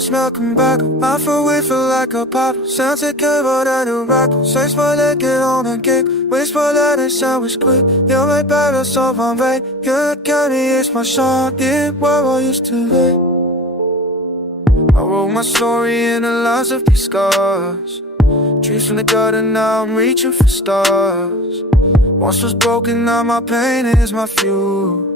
the smell come back. My foot we feel like a pop. Sounds like about a new rock. Search for that get on a gig. Whisper that it sounds quick. You're my battle so far away. You're the candy, it's my song. Did what I used to lay. I wrote my story in the lines of these scars. Dreams from the gutter, now I'm reaching for stars. Once was broken, now my pain is my fuel.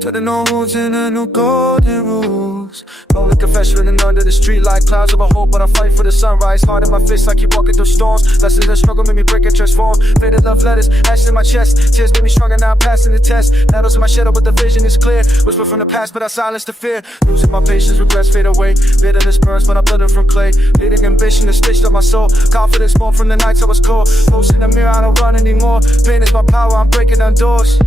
Turning old rules into new golden rules. Lonely confession and under the street like clouds of a hope, but I fight for the sunrise. Heart in my fist like you walking through storms. Lessons of struggle made me break and transform. Faded love letters, ashes in my chest. Tears made me stronger, now I'm passing the test. Battles in my shadow, but the vision is clear. Whisper from the past, but I silence the fear. Losing my patience, regrets fade away. Bitterness burns, but I'm building from clay. Bleeding ambition is stitched up my soul. Confidence born from the nights I was cold. Close in the mirror, I don't run anymore. Pain is my power, I'm breaking down doors.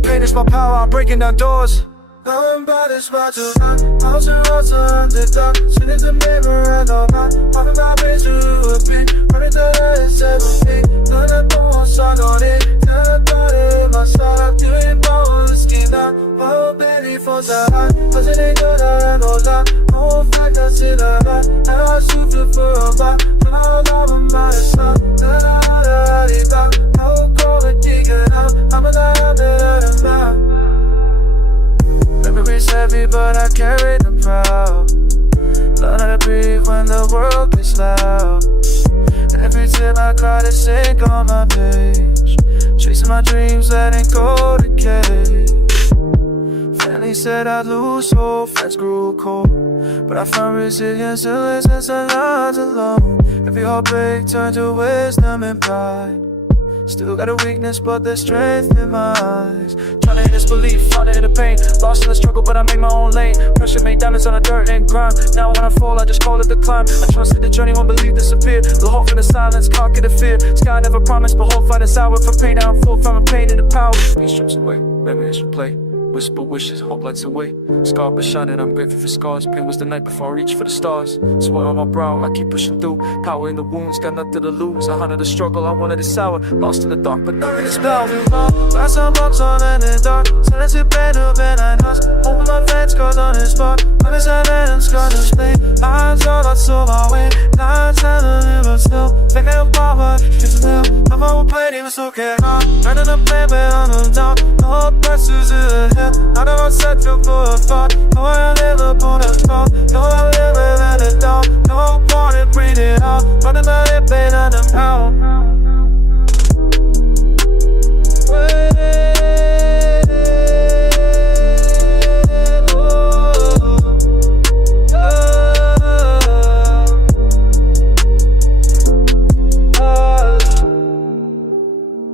Pain is my power, I'm breaking down doors. Going by this ride to run. House and roads are underdog. Sitting in the mirror and all night. Popping my brains to a beat. Running the light 17. None of the ones on it. Tell about it in my side. I'm doing my own skin now. My belly for the high. Cause it ain't good, I know that. No fact that's in the right. And I shoot you for a bite. When I love him by the sun. Then I had it back. I'll call it digging out. I'm a lion that I'm out. Memories heavy, but I carry them proud. Learn how to breathe when the world gets loud. And every time I cry to sink on my page. Chasing my dreams, letting go decay. Family said I'd lose hope, friends grew cold. But I found resilience since I lied alone. Every heartbreak turned to wisdom and pride. Still got a weakness, but there's strength in my eyes. Trying to hit this belief, found it in the pain. Lost in the struggle, but I made my own lane. Pressure made diamonds on the dirt and grime. Now when I fall, I just call it the climb. I trusted the journey, won't believe disappeared. The hope from the silence, conquer the fear. Sky never promised, but hope fight is hour. From pain, now I'm full from pain and the power. Peace strips away, memories replay. Whisper wishes, hope lights away. Scar but shining, I'm grateful for scars. Pain was the night before I reached for the stars. Sweat on my brow, I keep pushing through. Power in the wounds, got nothing to lose. I hunted the struggle, I wanted it sour. Lost in the dark, but nothing is bound. Got some bumps on in the dark. Silence it better than I know. Open my fence, scars on his spot. Others have and scars to stay. I saw that so my way. Now it's time to live, but still. Think I'm power, it's real. I'm on play, even so can't I. Running the play, but I'm on down. No pressures in the head. I don't set you for a thought. No, I live upon a thought. No, I live within a doubt. No point in breathing out. Running my lip and I'm out.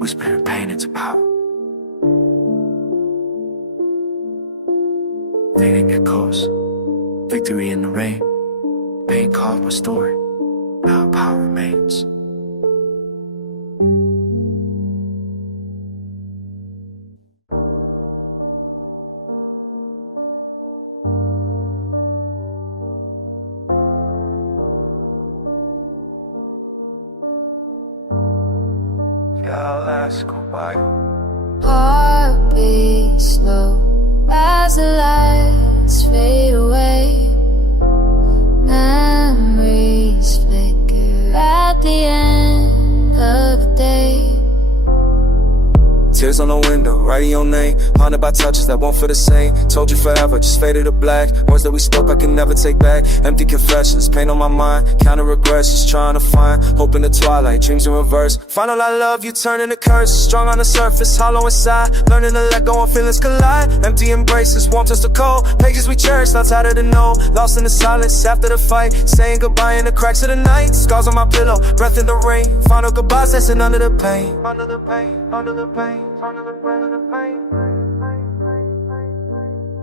Whispering pain into power. Fading echoes, victory in the rain. Pain carved my story, now power remains. Yeah, I'll ask why. Heart beats slow as the lights fade away. Memories flicker at the end of the day. Tears on the window, writing your name. Haunted by touches that won't feel the same. Told you forever, just faded to black. Words that we spoke I can never take back. Empty confessions, pain on my mind. Counter regrets, just trying to find hope in the twilight, dreams in reverse. Final I love you, turning to curse. Strong on the surface, hollow inside. Learning to let go when feelings collide. Empty embraces, warmth us to cold. Pages we cherish, outside of the know. Lost in the silence after the fight. Saying goodbye in the cracks of the night. Scars on my pillow, breath in the rain. Final goodbyes, dancing under the pain. Under the pain, under the pain.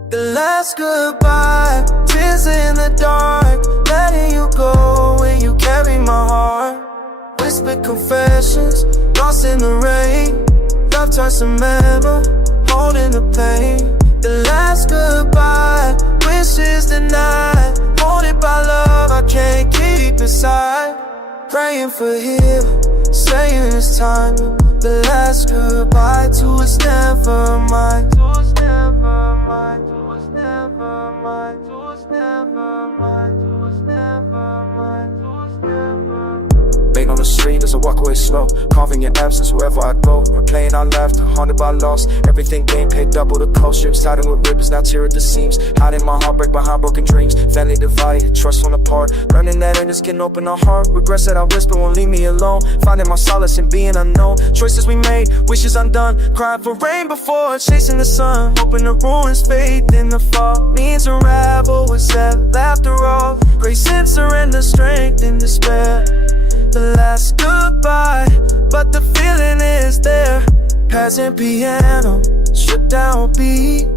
The last goodbye, tears in the dark. Letting you go when you carry my heart. Whispered confessions, lost in the rain. Love turns to memory, holding the pain. The last goodbye, wishes denied. Haunted by love I can't keep inside. Praying for healing, saying it's time. The last goodbye to us never mind. To us never mind. To us never mind. To us never mind. never mind, it was never mind, it was never. Bait on the street as I walk away slow, carving your absence wherever I go. Replaying our laughter, haunted by loss. Everything being paid double the coast. Strips tied with ribbons, now tear at the seams. Hiding my heartbreak behind broken dreams. Family divided, trust falling apart. Learning that endless can open our heart. Regrets that I whisper won't leave me alone. Finding my solace in being unknown. Choices we made, wishes undone. Crying for rain before chasing the sun. Hoping the ruins fade in the fall. Means unravel what's left after all. Grace and surrender, strength in despair. The last goodbye, but the feeling is there. Passing piano, stripped down beat.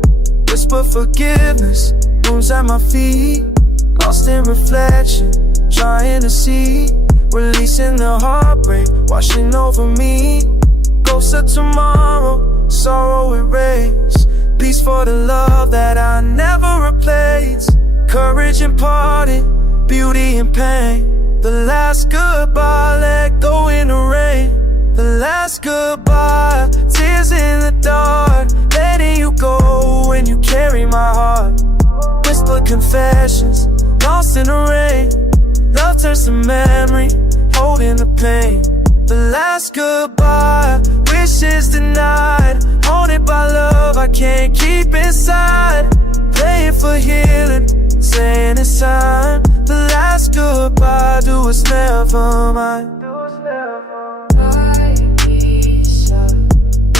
Whisper forgiveness, wounds at my feet. Lost in reflection, trying to see. Releasing the heartbreak, washing over me. Ghosts of tomorrow, sorrow erased. Peace for the love that I never replaced. Courage imparted, beauty and pain. The last goodbye, let go in the rain. The last goodbye, tears in the dark. Letting you go when you carry my heart. Whispered confessions, lost in the rain. Love turns to memory, holding the pain. The last goodbye, wishes denied. Haunted by love I can't keep inside. Praying for healing, saying it's time. The last goodbye, do us never mind. I wish I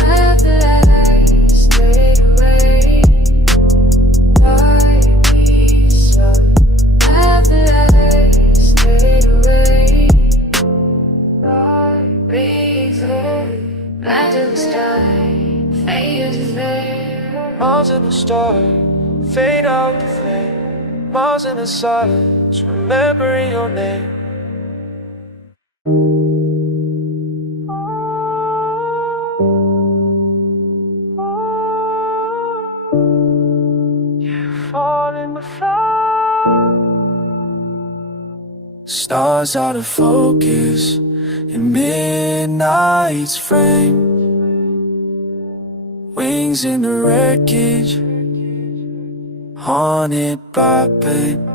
never stayed away. I wish I never stayed away. I reason, blind to the sky, fade to flare. Miles in the star, fade out the flame. Miles in the silence, remembering your name. You fall in the fire. Stars out of focus in midnight's frame. Wings in the wreckage, haunted by pain.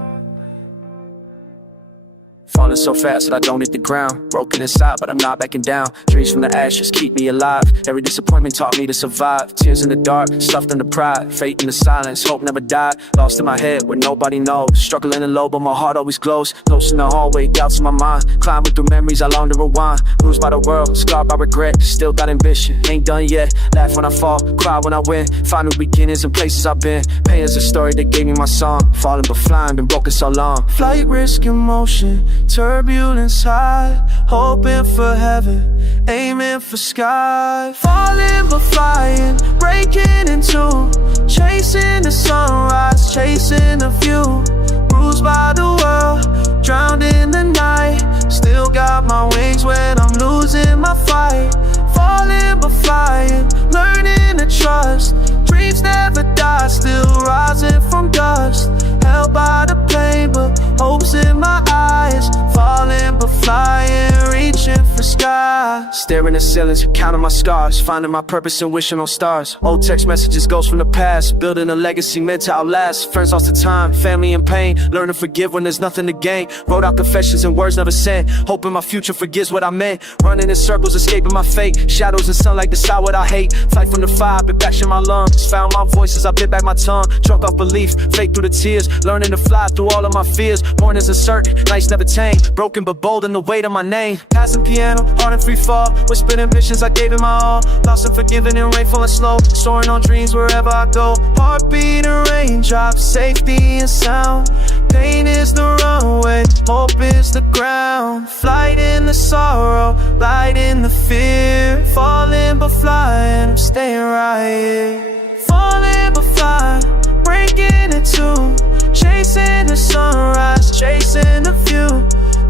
Falling so fast that I don't hit the ground. Broken inside, but I'm not backing down. Dreams from the ashes keep me alive. Every disappointment taught me to survive. Tears in the dark, stuffed under pride. Fate in the silence, hope never died. Lost in my head where nobody knows. Struggling in low, but my heart always glows. Close in the hallway, doubts in my mind. Climbing through memories, I long to rewind. Bruised by the world, scarred by regret. Still got ambition, ain't done yet. Laugh when I fall, cry when I win. Find new beginnings in places I've been. Pain is a story that gave me my song. Falling but flying, been broken so long. Flight, risk, emotion, turbulence high, hoping for heaven, aiming for sky. Falling but flying, breaking in two, chasing the sunrise, chasing the view. Bruised by the world, drowned in the night. Still got my wings when I'm losing my fight. Falling but flying, learning to trust. Dreams never die, still rising from dust. Held by the pain, but hopes in my eyes. Falling but flying, reaching for sky. Staring at ceilings, counting my scars. Finding my purpose and wishing on stars. Old text messages, ghosts from the past. Building a legacy meant to outlast. Friends lost to time, family in pain. Learn to forgive when there's nothing to gain. Wrote out confessions and words never sent. Hoping my future forgets what I meant. Running in circles, escaping my fate. Shadows and sunlight decide what I hate. Fight from the fire, bit back in my lungs. Found my voice as I bit back my tongue. Choke off belief, fake through the tears. Learning to fly through all of my fears. Mornings uncertain, nights never tame. Broken but bold in the weight of my name. Passing piano, heart in free fall. Whispered ambitions, I gave it my all. Lost and forgiven in rainfall and slow. Soaring on dreams wherever I go. Heartbeat and raindrops, safety and sound. Pain is the runway, hope is the ground. Flight in the sorrow, light in the fear. Falling but flying, I'm staying right here. Falling but flying, breaking in two. Chasing the sunrise, chasing the view.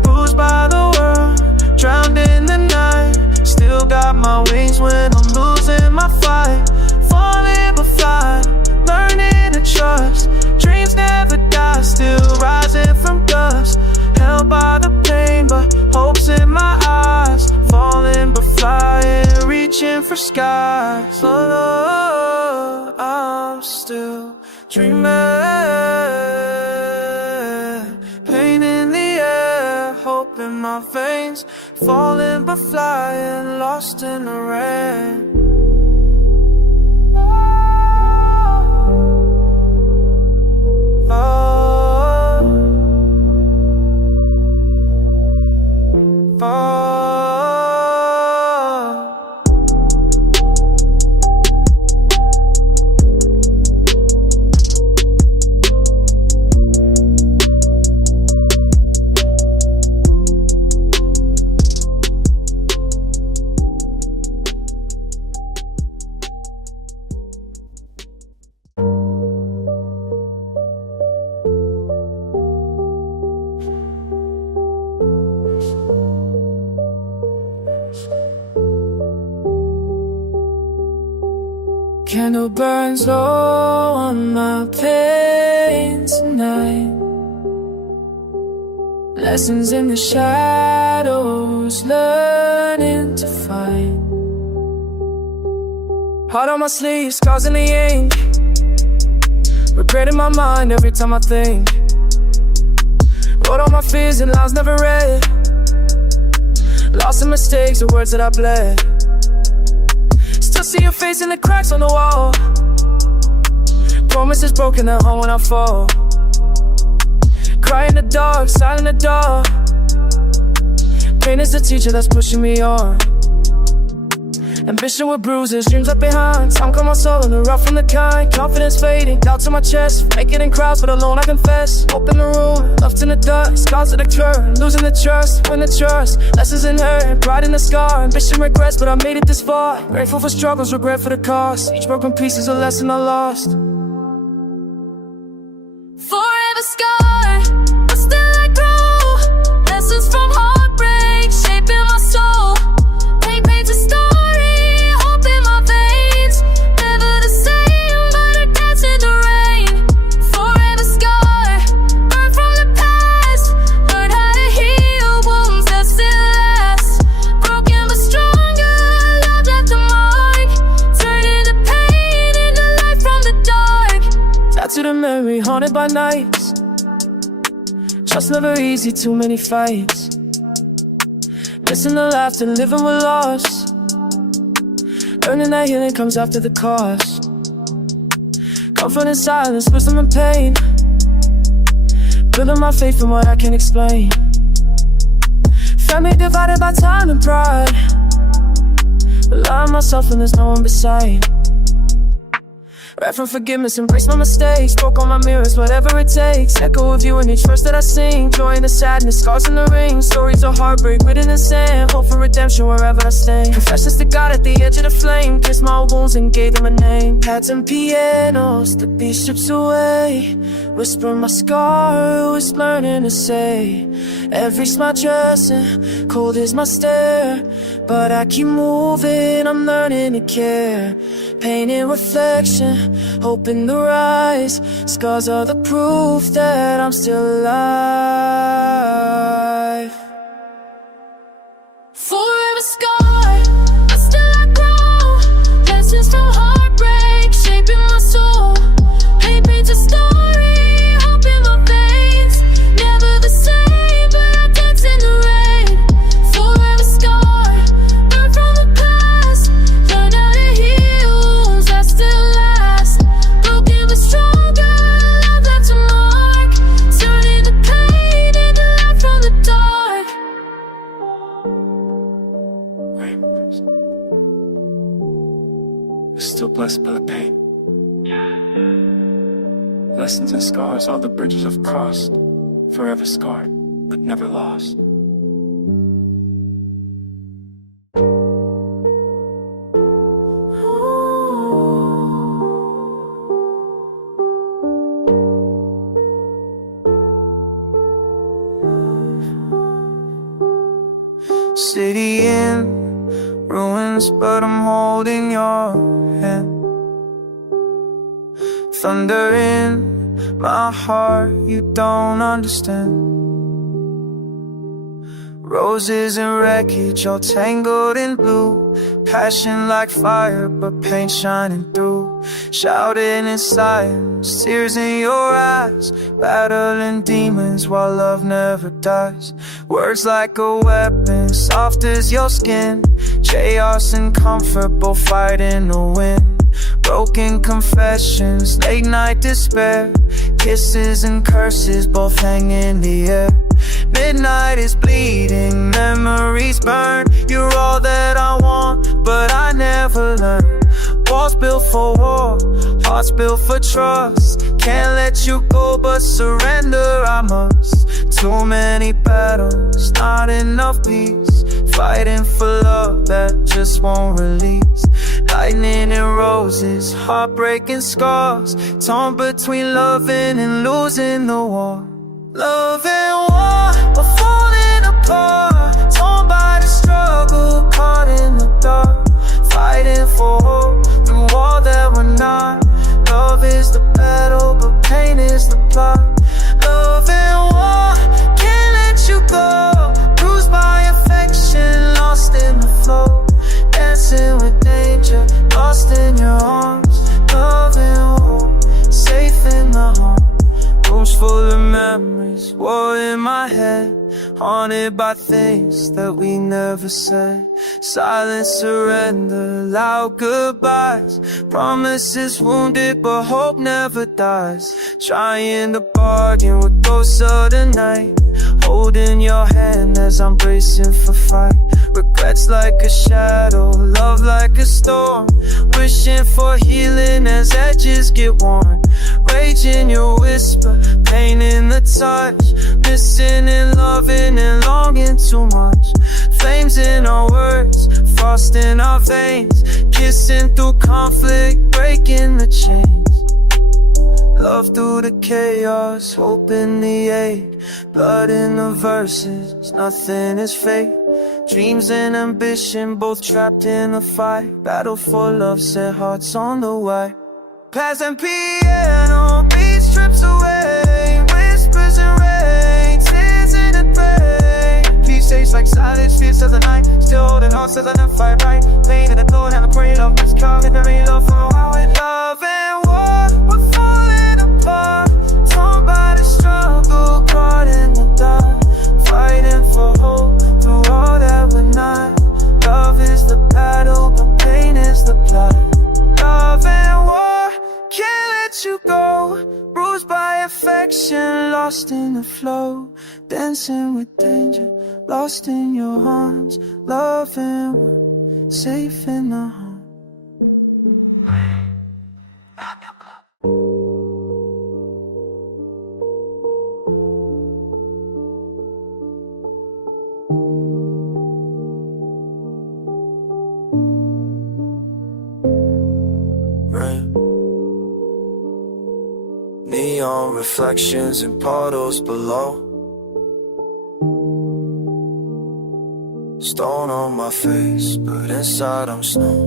Bruised by the world, drowned in the night. Still got my wings when I'm losing my fight. Falling but flying, learning to trust. Dreams never die, still rising from dust. Held by the pain, but hopes in my eyes. Falling but flying, reaching for skies. Oh, I'm still dreaming. up in my veins, falling but flying, lost in the rain. Candle burns low on my pain tonight. Lessons in the shadows, learning to find. Heart on my sleeve, scars in the ink. Regret in my mind every time I think. Wrote all my fears in lines never read. Lost in mistakes, the words that I bled. Still see your face in the cracks on the wall. Promises broken at home when I fall. Cry in the dark, silent the door. Pain is the teacher that's pushing me on. Ambition with bruises, dreams left behind. Time caught my soul in the rough from the kind. Confidence fading, doubts in my chest. Making in crowds, but alone I confess. Open the room, left in the dust. Scars that occur, losing the trust. Win the trust, lessons in hurt, pride in the scar. Ambition regrets, but I made it this far. Grateful for struggles, regret for the cost. Each broken piece is a lesson I lost. Forever scarred, but still I grow. Lessons from heartbreak, shaping my soul. Pain paints a story, hope in my veins. Never the same, but I dance in the rain. Forever scarred, burned from the past. Learn how to heal wounds that still last. Broken but stronger, love left a mark. Turning the pain into light from the dark. Tattooed a memory, haunted by nights. Trust never easy, too many fights. Missing the laughter, living with loss. Earning that healing comes after the cost. Comfort in silence, wisdom and pain. Building my faith in what I can't explain. Family divided by time and pride. Relying on myself when there's no one beside. Right from forgiveness, embrace my mistakes. Broke on my mirrors, whatever it takes. Echo of you in each verse that I sing. Joy in the sadness, scars in the ring. Stories of heartbreak, written in sand. Hope for redemption wherever I stand. Confessions to God at the edge of the flame. Kissed my wounds and gave them a name. Pads and pianos, the beat strips away. Whisper my scar, who is learning to say. Every smile dressing, cold is my stare. But I keep moving, I'm learning to care. Pain in reflection, hope in the rise. Scars are the proof that I'm still alive. Forever scarred, but still I grow. Lessons from heartbreak, shaping my soul. Pain paints a story, hope in my veins. Never the same, but I dance in the rain. Forever scarred, burned from the past. Learn how to heal wounds that still last. Broken but stronger, love left a mark. Turning the pain into light from the dark. We're still blessed by the pain. Lessons and scars, all the bridges I've crossed. Forever scarred, but never lost. City in ruins, but I'm holding your hand. Thunder in my heart, you don't understand. Roses and wreckage, all tangled in blue. Passion like fire, but paint shining through. Shouting inside, tears in your eyes, battling demons while love never dies. Words like a weapon, soft as your skin. Chaos and comfort both fighting the wind. Broken confessions, late night despair. Kisses and curses both hang in the air. Midnight is bleeding, memories burn. You're all that I want, but I never learned. Walls built for war, hearts built for trust. Can't let you go, but surrender I must. Too many battles, not enough peace. Fighting for love that just won't release. Lightning and roses, heartbreak and scars. Torn between loving and losing the war. Love and war, but falling apart. Torn by the struggle, caught in the dark. Fighting for hope through all that we're not. Love is the battle, but pain is the plot. Love and war, can't let you go. Bruised by affection, lost in the flow. Dancing with danger, lost in your arms. Love and war, safe in the home. Rooms full of memories, war in my head. Haunted by things that we never said. Silent surrender, loud goodbyes. Promises wounded, but hope never dies. Trying to bargain with ghosts of the night. Holding your hand as I'm bracing for fight. Regrets like a shadow, love like a storm. Wishing for healing as edges get worn. Rage in your whisper, pain in the touch. Missing and loving and longing too much. Flames in our words, frost in our veins. Kissing through conflict, breaking the chains. Love through the chaos, hope in the aid. Blood in the verses, nothing is fake. Dreams and ambition, both trapped in a fight. Battle for love, set hearts on the wire. Past and piano, beat strips away. Whispers and rain, tears in the brain. Peace tastes like silence, fears of the night. Still holding on, says I never fight right. Laying in the door, have a prayer, love must come. If there ain't love for a while, with love and war, we're falling apart. Torn by the struggle, caught in the dark. Fighting for hope through all that we're not. Love is the battle, but pain is the plot. Love and war, can't let you go. Bruised by affection, lost in the flow. Dancing with danger, lost in your arms. Love and war, safe in the home. Neon reflections in puddles below. Stone on my face, but inside I'm snow.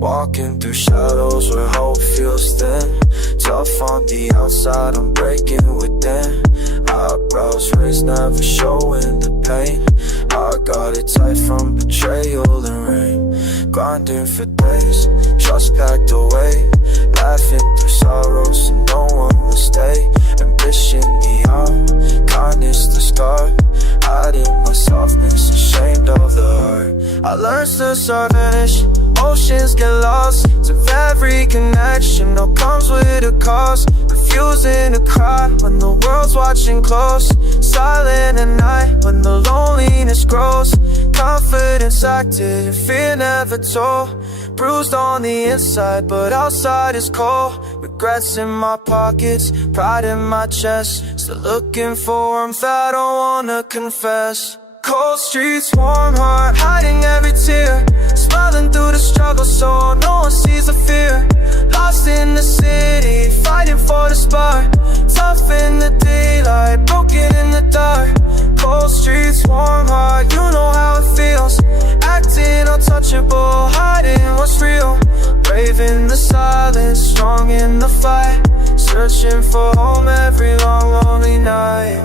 Walking through shadows where hope feels thin. Tough on the outside, I'm breaking within. Eyebrows raised, never showing the pain. I got it tight from betrayal and rain. Grinding for days, trust packed away. Laughing through sorrows and no one will stay. Ambition neon, kindness the scar. Hiding my softness, ashamed of the heart. I learned to vanish, oceans get lost. To every connection, no comes with a cost. Refusing to cry when the world's watching close. Silent at night when the loneliness grows. Confidence acted and fear never told. Bruised on the inside, but outside is cold. Regrets in my pockets, pride in my chest. Still looking for warmth, I don't wanna confess. Cold streets, warm heart, hiding every tear. Smiling through the struggle so no one sees the fear. Lost in the city, fighting for the spark. Tough in the daylight, broken in the dark. Cold streets, warm heart, you know how it feels. Acting untouchable, hiding what's real. Brave in the silence, strong in the fight. Searching for home every long lonely night.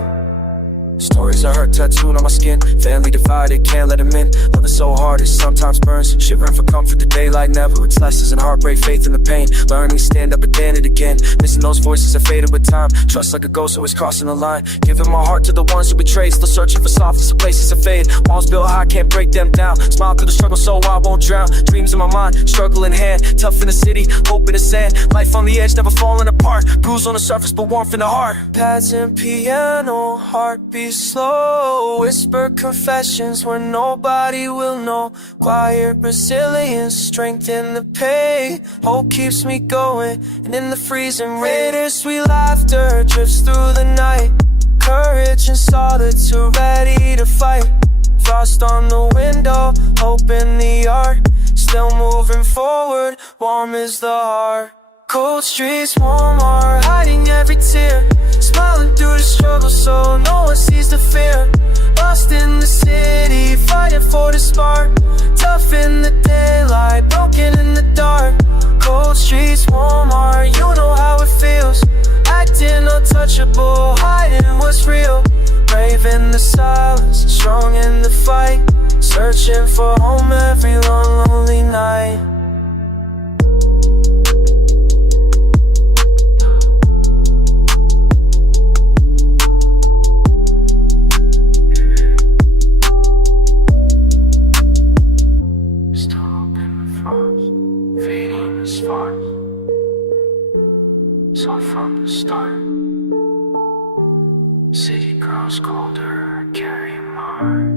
Stories of hurt tattooed on my skin. Family divided, can't let them in. Love is so hard, it sometimes burns. Shivering for comfort, the daylight never. It's lessons in heartbreak, faith in the pain. Learning, stand up again and again. Missing those voices that faded with time. Trust like a ghost, always crossing the line. Giving my heart to the ones who betrayed. Still searching for softness and places to fade. Walls built high, can't break them down. Smile through the struggle so I won't drown. Dreams in my mind, struggle in hand. Tough in the city, hope in the sand. Life on the edge, never falling apart. Bruise on the surface, but warmth in the heart. Pads and piano, heartbeat slow. Whisper confessions where nobody will know. Quiet resilience, strength in the pain. Hope keeps me going, and in the freezing rain, sweet laughter drifts through the night. Courage and solitude, ready to fight. Frost on the window, hope in the art. Still moving forward, warm is the heart. Cold streets, warm heart, hiding every tear. Smiling through the struggle so no one sees the fear. Lost in the city, fighting for the spark. Tough in the daylight, broken in the dark. Cold streets, warm heart, you know how it feels. Acting untouchable, hiding what's real. Brave in the silence, strong in the fight. Searching for home every long, lonely night. Fading as far. So from the start, city grows colder, carry my heart.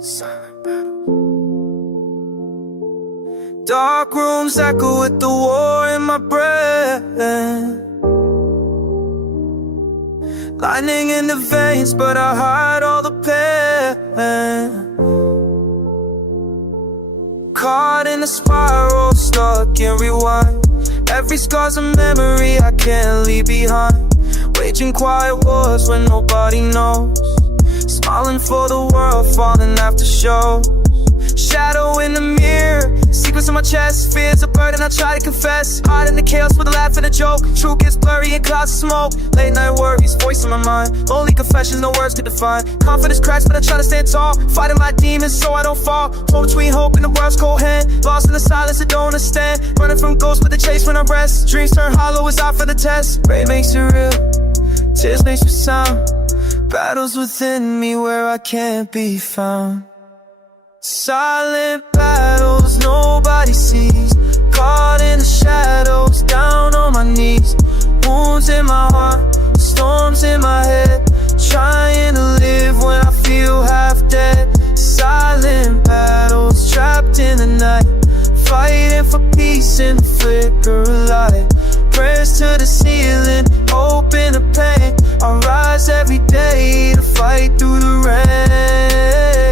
Silent battle. Dark rooms echo with the war in my breath. Lightning in the veins, but I hide all the pain. Caught in a spiral, stuck in rewind. Every scar's a memory I can't leave behind. Waging quiet wars when nobody knows. Smiling for the world, falling after shows. Shadow in the mirror, secrets in my chest. Fears a burden I try to confess. Hide in the chaos with a laugh and a joke. Truth gets blurry in clouds of smoke. Late night worries, voice in my mind. Lonely confessions, no words to define. Confidence cracks, but I try to stand tall. Fighting my demons so I don't fall. Hold between hope and the world's cold hand. Lost in the silence I don't understand. Running from ghosts but the chase when I rest. Dreams turn hollow as I for the test. Rain makes it real, tears makes me sound. Battles within me where I can't be found. Silent battles nobody sees. Caught in the shadows, down on my knees. Wounds in my heart, storms in my head. Trying to live when I feel half dead. Silent battles trapped in the night. Fighting for peace in the flicker of light. Prayers to the ceiling, hope in the pain. I rise every day to fight through the rain.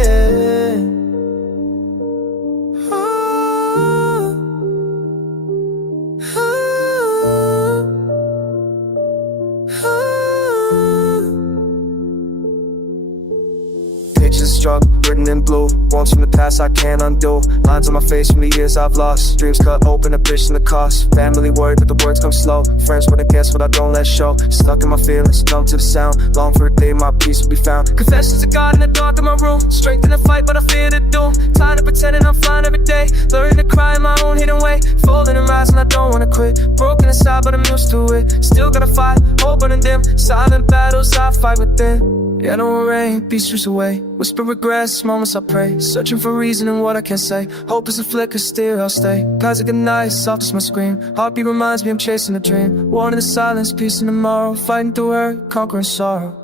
Pictures struggle, written in blue. Wounds from the past I can't undo. Lines on my face from the years I've lost. Dreams cut open, ambition the cost. Family worried but the words come slow. Friends wouldn't guess what I don't let show. Stuck in my feelings, numb to the sound. Long for a day my peace will be found. Confessions to God in the dark of my room. Strength in the fight but I fear the doom. Tired of pretending I'm fine every day. Learning to cry in my own hidden way. Folding and rising I don't wanna quit. Broken inside but I'm used to it. Still gotta fight, hope burning dim. Silent battles I fight within. Yeah, no rain, peace strips away. Whisper regrets, moments I pray. Searching for reason in what I can't say. Hope is a flicker, still I'll stay. Past a good night, soft as my scream. Heartbeat reminds me I'm chasing a dream. One in the silence, peace in tomorrow. Fighting through hurt, conquering sorrow.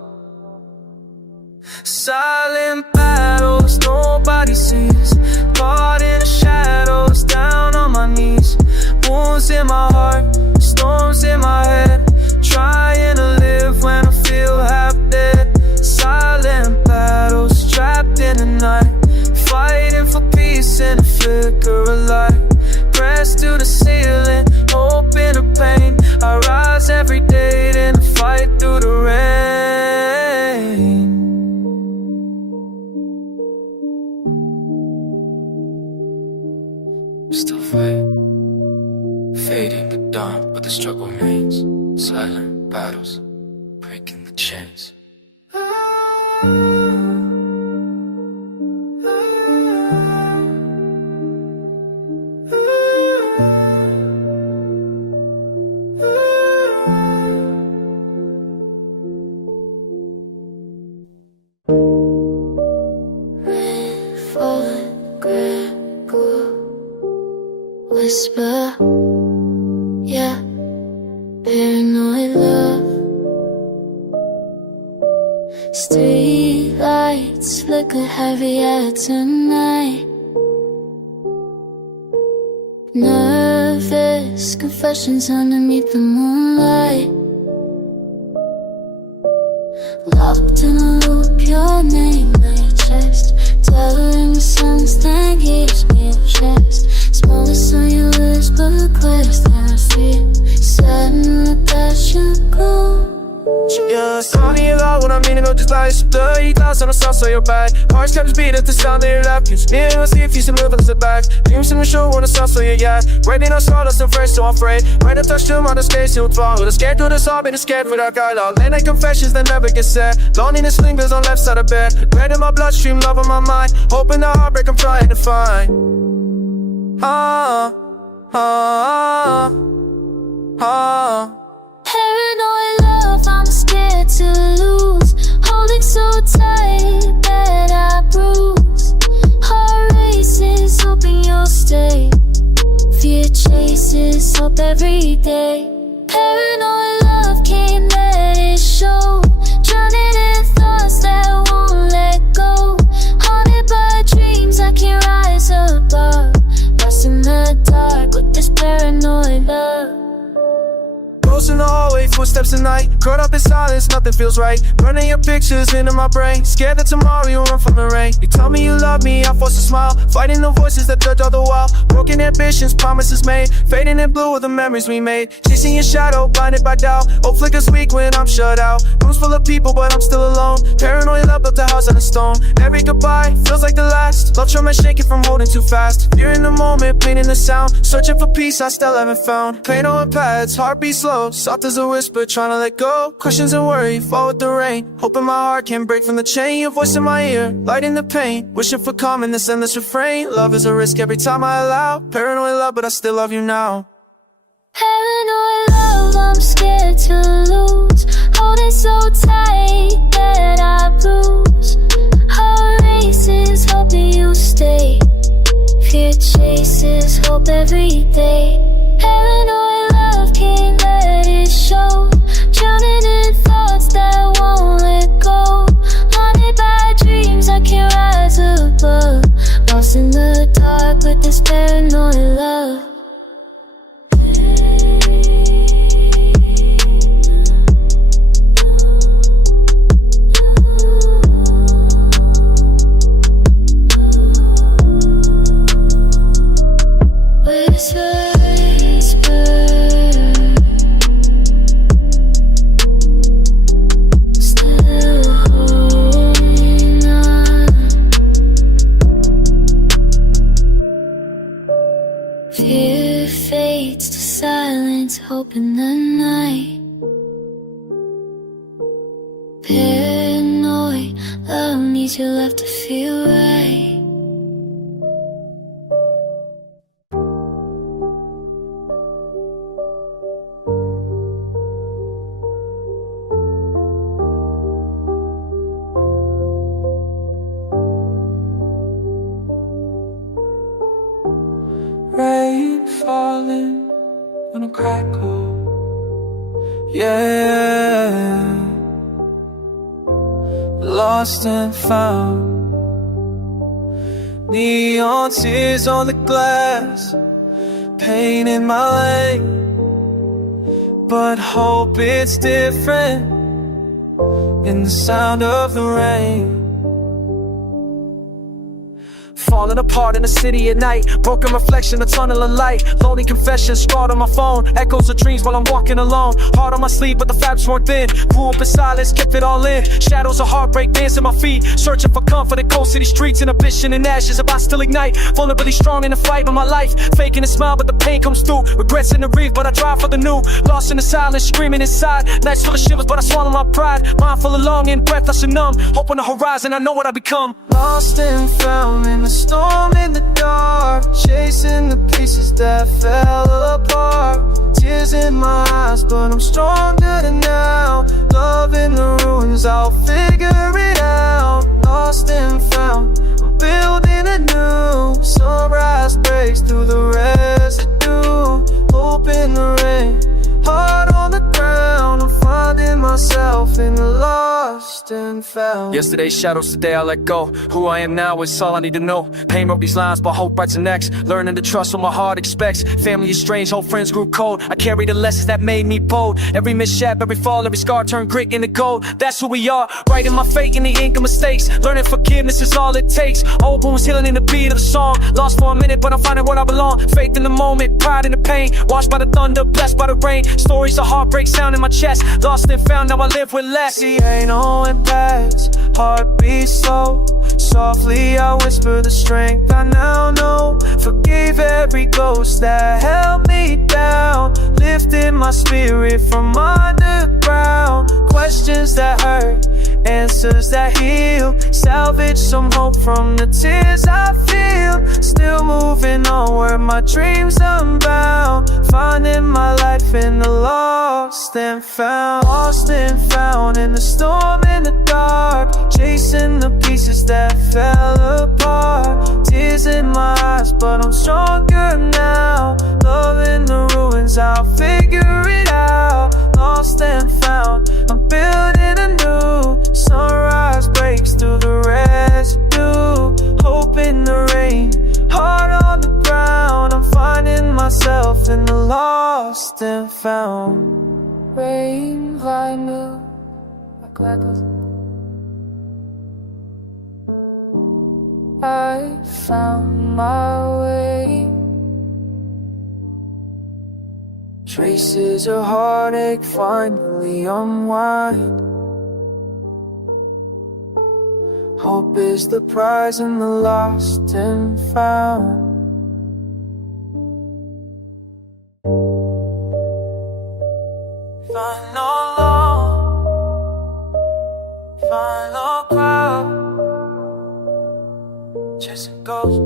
Silent battles nobody sees. Caught in the shadows, down on my knees. Wounds in my heart, storms in my head. Trying to live when I feel half dead. Silent battles trapped in the night. Fighting for peace in a flicker of light. Press to the ceiling, hope in the pain. I rise every day then fight through the rain. still fight. Fading the dawn, but the struggle remains. Silent battles, breaking the chains. Whisper, yeah, paranoid love. Street lights flicker heavy at tonight. Nervous confessions underneath the moonlight. Locked in a loop, your name on your chest. Telling the songs that keeps me obsessed. Smallest on your lips, but clearest that I see. Suddenly that you go. Yeah, sunny and loud when I'm meaning no just lies. Bloody clouds on the south side of your back. Hearts kept beat at the sound of your laugh. Keeps me in, see if you should move at the back. Dreams in the show on the south side of your yacht. Waiting on sawdust and fresh, so I'm afraid. Right to touch them on the skate, still wrong. With a scared through the sob, been scared for that guy. Late night confessions that never get said. Loneliness lingers on left side of bed. Red in my bloodstream, love on my mind. Hoping the heartbreak I'm trying to find. Paranoid love, I'm scared to lose. Holding so tight that I bruise. Heart races, hoping you'll stay. Fear chases, hope every day. Paranoid love, can't let it show. Drowning in thoughts that won't let go. Haunted by dreams I can't rise above. Lost in the dark with this paranoid love. Ghosts in the hallway, footsteps at night. Caught up in silence, nothing feels right. Running your pictures into my brain. Scared that tomorrow you'll run from the rain. You tell me you love me, I force a smile. Fighting the voices that judge all the while. Broken ambitions, promises made. Fading in blue with the memories we made. Chasing your shadow, blinded by doubt. Hope flickers weak when I'm shut out. Rooms full of people, but I'm still alone. Paranoid love built a house out of stone. Every goodbye feels like the last. Love trauma shaking from holding too fast. Fear in the moment, pain in the sound. Searching for peace I still haven't found. Pain on pads, heartbeat slow. Soft as a whisper, trying to let go. Questions and worry, fall with the rain. Hoping my heart can break from the chain. Your voice in my ear, lighting the pain. Wishing for calm in this endless refrain. Love is a risk every time I allow. Paranoid love, but I still love you now. Paranoid love, I'm scared to lose. Holding so tight that I bruise. Heart races, hoping you stay. Fear chases, hope every day. Paranoid love, can't let it show. Drowning in thoughts that won't let go. Haunted by dreams I can't rise above. Lost in the dark with this paranoid love. Fear fades to silence, hope in the night. Paranoid, love needs your love to feel right. Rain falling on a crackle. Yeah, lost and found. Neon tears on the glass, pain in my lane. But hope it's different in the sound of the rain. Falling apart in the city at night, broken reflection, a tunnel of light. Lonely confessions scarred on my phone, echoes of dreams while I'm walking alone. Heart on my sleeve, but the fabrics weren't thin. Grew up in silence, kept it all in. Shadows of heartbreak dancing my feet, searching for comfort in cold city streets. Inhibition and ashes, about still ignite. Vulnerability strong in the fight of my life. Faking a smile, but the pain comes through. Regrets in the reef, but I drive for the new. Lost in the silence, screaming inside. Nights full of shivers, but I swallow my pride. Mind full of longing, breath I should numb. Hope on the horizon, I know what I become. Lost and found in the storm in the dark, chasing the pieces that fell apart. Tears in my eyes, but I'm stronger now. Love in the ruins, I'll figure it out. Lost and found, I'm building anew. Sunrise breaks through the residue. Hope in the rain, heart on the ground. I'm finding myself in the lost and found. Yesterday's shadows, today I let go. Who I am now is all I need to know. Pain wrote these lines, but hope writes the next. Learning to trust what my heart expects. Family is strange, old friends grew cold. I carry the lessons that made me bold. Every mishap, every fall, every scar turned grit into gold. That's who we are, writing my fate in the ink of mistakes. Learning forgiveness is all it takes. Old wounds healing in the beat of the song. Lost for a minute, but I'm finding where I belong. Faith in the moment, pride in the pain. Washed by the thunder, blessed by the rain. Stories of heartbreak sound in my chest. Lost and found, now I live with less. See, ain't knowing past, heart beats slow. Softly I whisper the strength I now know. Forgave every ghost that held me down. Lifted my spirit from underground. Questions that hurt, answers that heal. Salvage some hope from the tears I feel. Still moving onward, my dreams unbound. Finding my life in the lost and found. Lost and found in the storm in the dark, chasing the pieces that fell apart. Tears in my eyes, but I'm stronger now. Love in the ruins, I'll figure it out. Lost and found, I'm building anew. Sunrise breaks through the residue. Hope in the rain, heart on the ground. I'm finding myself in the lost and found. Rain vinyl, like letters. I found my way. Traces of heartache finally unwind. Hope is the prize in the lost and found. Final law, final crowd. Chasing ghosts.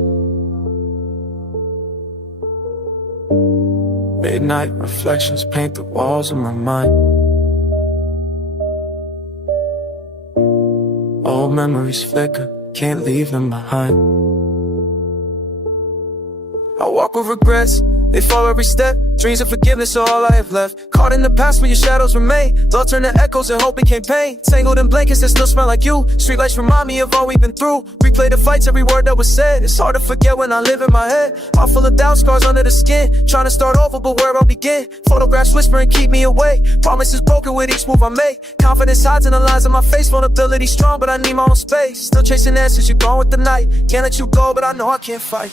Midnight reflections paint the walls of my mind. Old memories flicker, can't leave them behind. I walk with regrets, they follow every step. Dreams of forgiveness are all I have left. Caught in the past where your shadows remain. Thoughts turn to echoes and hope became pain. Tangled in blankets that still smell like you. Streetlights remind me of all we've been through. Replay the fights, every word that was said. It's hard to forget when I live in my head. Heart full of doubt, scars under the skin. Trying to start over, but where I'll begin. Photographs whispering, keep me away. Promises broken with each move I make. Confidence hides in the lines of my face. Vulnerability strong, but I need my own space. Still chasing answers, you're gone with the night. Can't let you go, but I know I can't fight.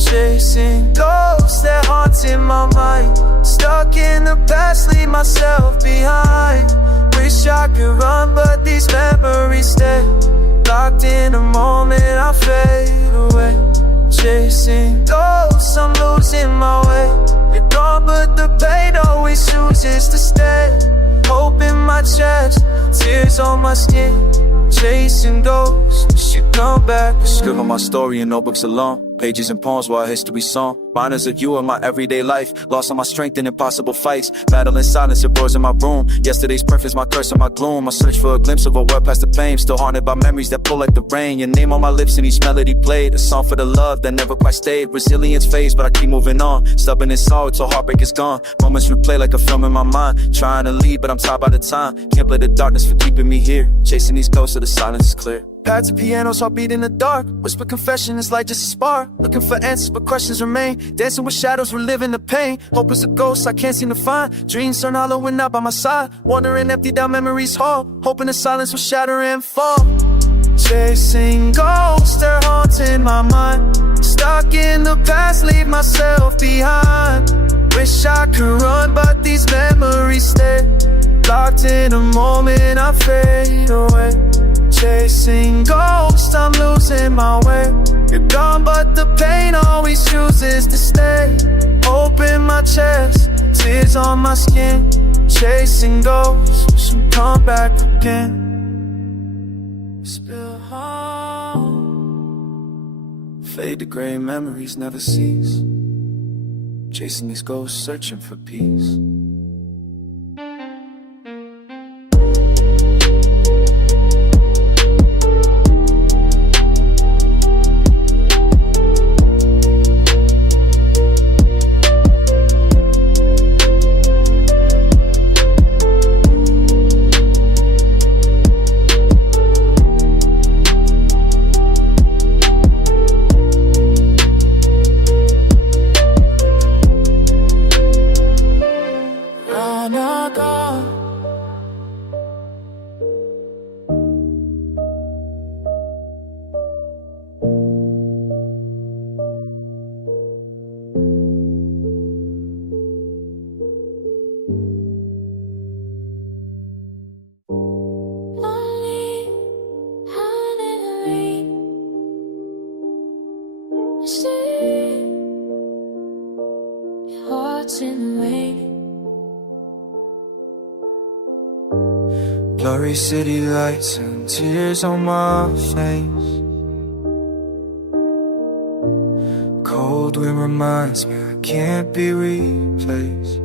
Chasing ghosts that haunt in my mind. Stuck in the past, leave myself behind. Wish I could run, but these memories stay. Locked in a moment, I fade away. Chasing ghosts, I'm losing my way. You're gone, but the pain always chooses to stay. Hope in my chest, tears on my skin. Chasing ghosts, you come back. Scribble my story in notebooks alone. Pages and poems while history song. Reminders of you in my everyday life. Lost all my strength in impossible fights. Battle in silence, it roars in my room. Yesterday's preference, my curse and my gloom. I search for a glimpse of a world past the pain. Still haunted by memories that pull like the rain. Your name on my lips and each melody played. A song for the love that never quite stayed. Resilience fades, but I keep moving on. Stubborn and sorrow till heartbreak is gone. Moments replay like a film in my mind. Trying to leave, but I'm tired by the time. Can't blame the darkness for keeping me here. Chasing these ghosts so the silence is clear. Pads and pianos, heartbeat in the dark. Whisper confession, it's like just a spark. Looking for answers, but questions remain. Dancing with shadows, reliving the pain. Hope is a ghost I can't seem to find. Dreams turn hollow when not by my side. Wandering empty down memories hall. Hoping the silence will shatter and fall. Chasing ghosts, they're haunting my mind. Stuck in the past, leave myself behind. Wish I could run, but these memories stay. Locked in a moment, I fade away. Chasing ghosts, I'm losing my way. You're gone, but the pain always chooses to stay. Open my chest, tears on my skin. Chasing ghosts, and come back again. Spill home. Fade to gray, memories never cease. Chasing these ghosts, searching for peace. Blurry city lights and tears on my face. Cold wind reminds me I can't be replaced.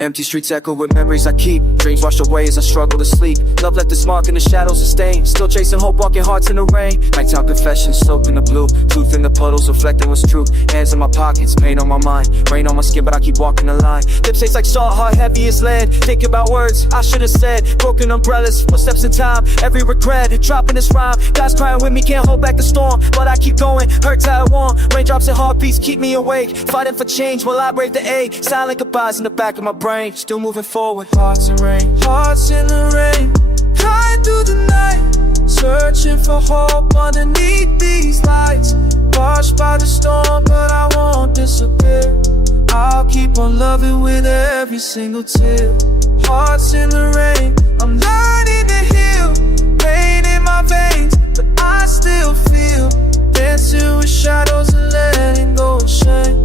Empty streets echo with memories I keep. Dreams washed away as I struggle to sleep. Love left its mark in the shadows and stain. Still chasing hope, walking hearts in the rain. Nighttime confessions soaked in the blue. Truth in the puddles reflecting what's true. Hands in my pockets, pain on my mind. Rain on my skin, but I keep walking the line. Lips taste like salt, heart heavy as lead. Think about words I should have said. Broken umbrellas, footsteps in time. Every regret, dropping this rhyme. God's crying with me, can't hold back the storm. But I keep going, hurts I want. Raindrops and heartbeats keep me awake. Fighting for change while I brave the ache. Silent goodbyes in the back of my brain. Still moving forward, hearts in rain. Hearts in the rain, flying through the night. Searching for hope underneath these lights. Washed by the storm, but I won't disappear. I'll keep on loving with every single tear. Hearts in the rain, I'm learning to heal. Pain in my veins, but I still feel. Dancing with shadows and letting go of shame.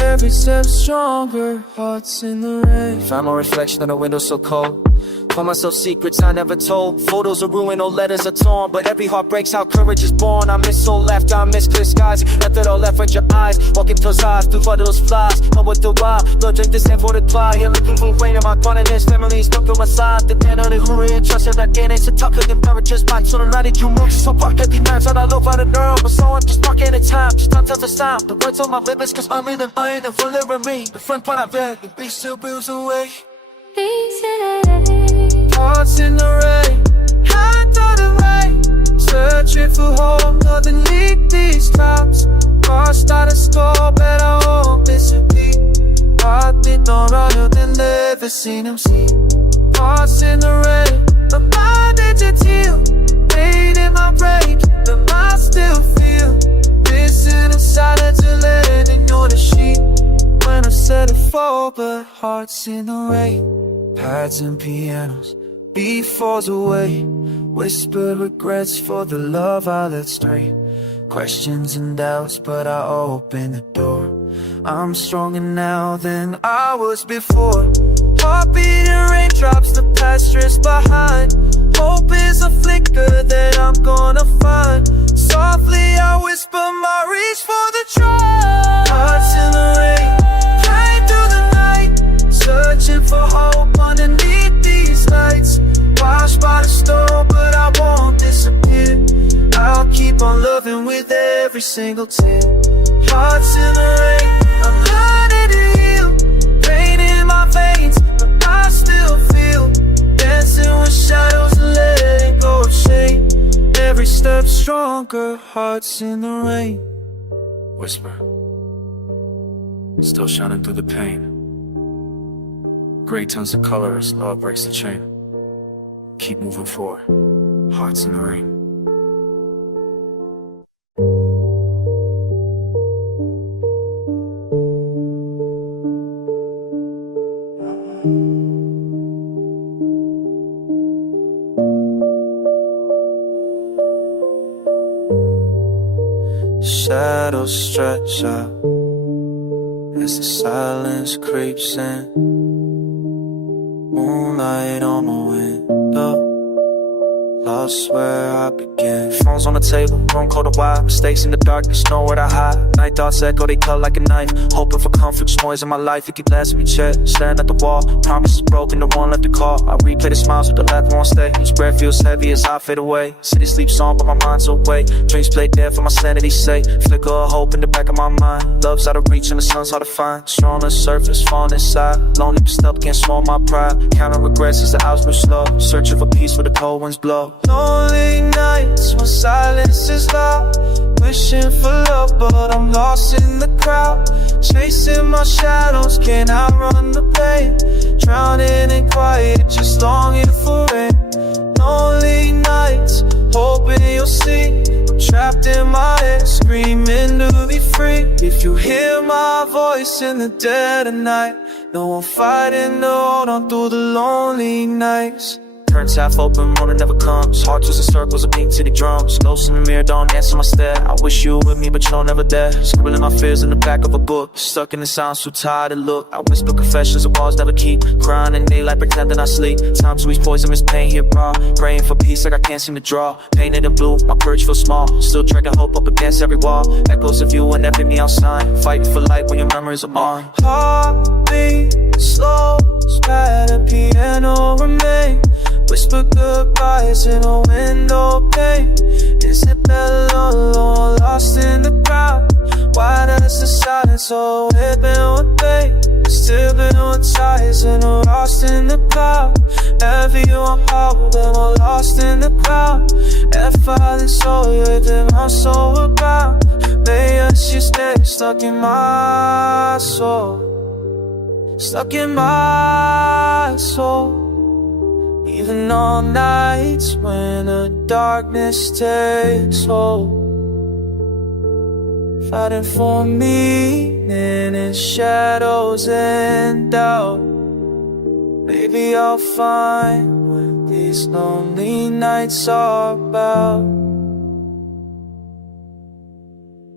Every step stronger, hearts in the rain. Found my reflection on a window so cold. Call myself secrets I never told. Photos are ruined, no letters are torn. But every heart breaks how courage is born. I miss soul laughter, I miss clear skies. Nothing all left with your eyes. Walking towards eyes, through those flies. Come with the wild, blood drink this hand for the try. Here looking for rain in my confidence. Families stuck on my side. The dead on the hurry and trust that again. It's a tougher than temperatures. Bites on the night that you move. So fuck every night. I love out the nerve. But so I'm just marking the time. Just don't tell the stop. The words on my lips, cause I'm in the mind and full of me. The front part I beg, the beast still builds away. Hearts in the rain, high through the rain. Searching for hope, underneath these clouds. Lost out of store, but I won't disappear. Heartbeat no harder than never seen him see. Hearts in the rain, the mind that you heal. Pain in my brain, the mind still feel. Missing in silence and letting on the sheet. When I said it fall, but hearts in the rain. Pads and pianos, beat falls away. Whispered regrets for the love I let stray. Questions and doubts, but I open the door. I'm stronger now than I was before. Heartbeat and raindrops, the past drifts behind. Hope is a flicker that I'm gonna find. Softly I whisper my reach for the try. Hearts in the rain, flying through the night. Searching for hope underneath these lights. Washed by the storm, but I won't disappear. I'll keep on loving with every single tear. Hearts in the rain, I'm learning to heal. Pain in my veins, but I still feel. Dancing with shadows and letting go of shame. Every step stronger, hearts in the rain. Whisper, still shining through the pain. Gray tons of color as love breaks the chain. Keep moving forward, hearts in the rain. shadows stretch out as the silence creeps in. Moonlight on my window, lost where I begin. Phones on the table, room cold and wide. Mistakes in the darkness, nowhere to hide. Night thoughts echo, they cut like a knife. Hoping for comfort, just noise in my life. It keep lasting me check, staring at the wall. Promises broken, the one left to call. I replay the smiles with the left won't stay. Each breath feels heavy as I fade away. City sleeps on, but my mind's awake. Dreams play dead for my sanity's sake. Flicker of hope in the back of my mind. Love's out of reach and the sun's hard to find. Strong on the surface, falling inside. Lonely but still can't swallow my pride. Counting regrets as the hours move slow. Searching for peace where the cold winds blow. Lonely nights when silence is loud, wishing for love but I'm lost in the crowd. Chasing my shadows, can't outrun the pain. Drowning in quiet, just longing for rain. Lonely nights, hoping you'll see I'm trapped in my head, screaming to be free. If you hear my voice in the dead of night, no one fighting to hold on through the lonely nights. Curtains half open, morning never comes. Heart twisting circles of pink city drums. Ghosts in the mirror don't answer my stare. I wish you were with me but you're never there. Scribbling my fears in the back of a book. Stuck in the sound, too tired to look. I whisper confessions the walls never keep. Crying in daylight, pretending I sleep. Time to ease poisonous pain here raw. Praying for peace like I can't seem to draw. Painted in blue, my courage feels small. Still dragging hope up against every wall. Echoes of you and every me outside. Fighting for light when your memories are mine. Heartbeat slow, at a piano remain. Whisper goodbyes in a window pane. Is it better alone, lost in the crowd? Why does the silence always been with pain? Still been with ties and I'm lost in the cloud. Heavy on power, then we're lost in the crowd. If I didn't show you, then I'm so about. May you stay stuck in my soul. Stuck in my soul. Even on nights when the darkness takes hold, fighting for meaning in shadows and doubt. Maybe I'll find what these lonely nights are about.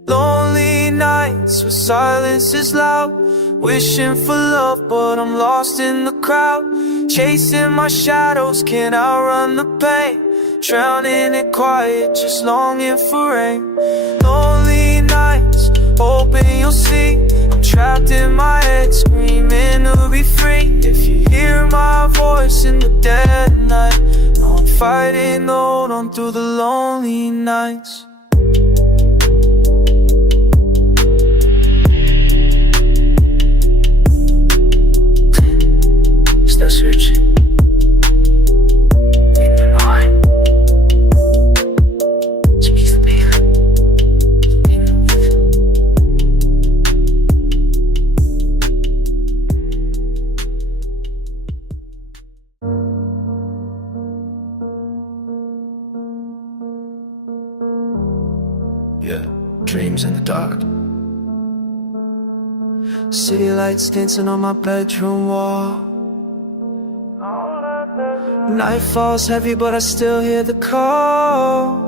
Lonely nights where silence is loud, wishing for love but I'm lost in the crowd. Chasing my shadows, can't outrun the pain. Drowning in quiet, just longing for rain. Lonely nights, hoping you'll see I'm trapped in my head, screaming to be free. If you hear my voice in the dead of night, no, I'm fighting to hold on through the lonely nights. Still searching in your mind. To be the man. Yeah, dreams in the dark. City lights dancing on my bedroom wall. Night falls heavy but I still hear the call.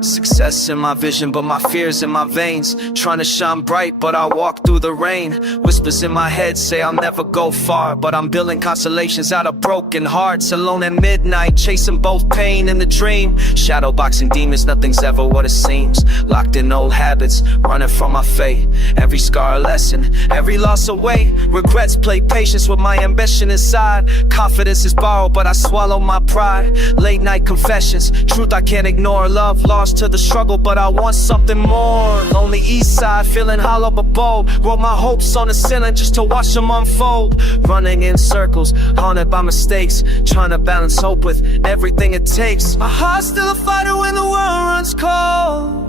Success in my vision, but my fears in my veins. Trying to shine bright, but I walk through the rain. Whispers in my head say I'll never go far, but I'm building constellations out of broken hearts. Alone at midnight, chasing both pain and the dream. Shadowboxing demons, nothing's ever what it seems. Locked in old habits, running from my fate. Every scar a lesson, every loss a way. Regrets play patience with my ambition inside. Confidence is borrowed, but I swallow my pride. Late night confessions, truth I can't ignore. Love lost to the struggle, but I want something more. Lonely east side, feeling hollow but bold. Wrote my hopes on the ceiling just to watch them unfold. Running in circles, haunted by mistakes. Trying to balance hope with everything it takes. My heart's still a fighter when the world runs cold.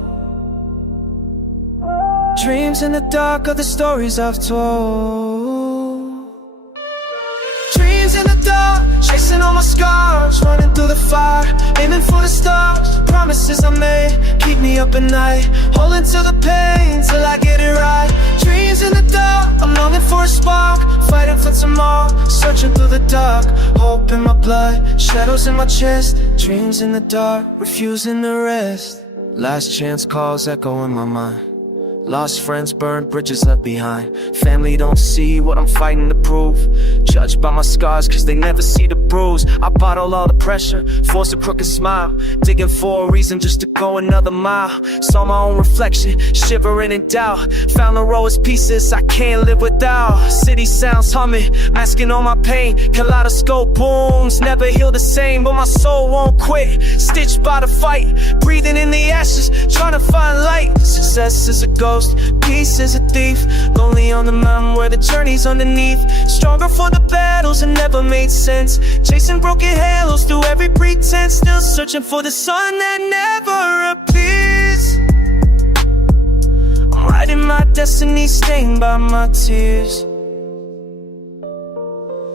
Dreams in the dark of the stories I've told. Dreams in the dark, chasing all my scars. Running through the fire, aiming for the stars. Promises I made, keep me up at night. Holding to the pain till I get it right. Dreams in the dark, I'm longing for a spark. Fighting for tomorrow, searching through the dark. Hope in my blood, shadows in my chest. Dreams in the dark, refusing to rest. Last chance calls echo in my mind. Lost friends, burned bridges left behind. Family don't see what I'm fighting to prove. Judged by my scars cause they never see the bruise. I bottle all the pressure, force a crooked smile. Digging for a reason just to go another mile. Saw my own reflection, shivering in doubt. Found the rose pieces I can't live without. City sounds humming, masking all my pain. Kaleidoscope booms, never heal the same. But my soul won't quit, stitched by the fight. Breathing in the ashes, trying to find light. Success is a ghost, peace is a thief. Lonely on the mountain where the journey's underneath. Stronger for the battles that never made sense. Chasing broken halos through every pretense. Still searching for the sun that never appears. I'm writing my destiny stained by my tears.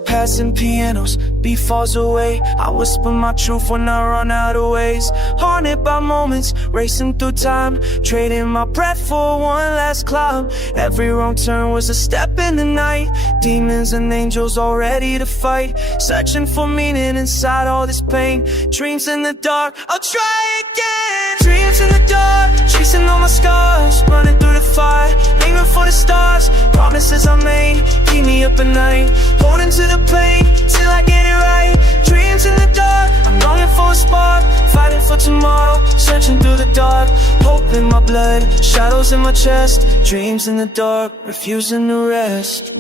Passing pianos, beat falls away. I whisper my truth when I run out of ways. Haunted by moments, racing through time. Trading my breath for one last climb. Every wrong turn was a step in the night. Demons and angels all ready to fight. Searching for meaning inside all this pain. Dreams in the dark, I'll try again. Dreams in the dark, chasing all my scars. Running through the fire, aiming for the stars. Promises I made, keep me up at night. Holding to the pain till I get it right. Dreams in the dark, I'm longing for a spark. Fighting for tomorrow, searching through the dark. Hope in my blood, shadows in my chest. Dreams in the dark, refusing to rest.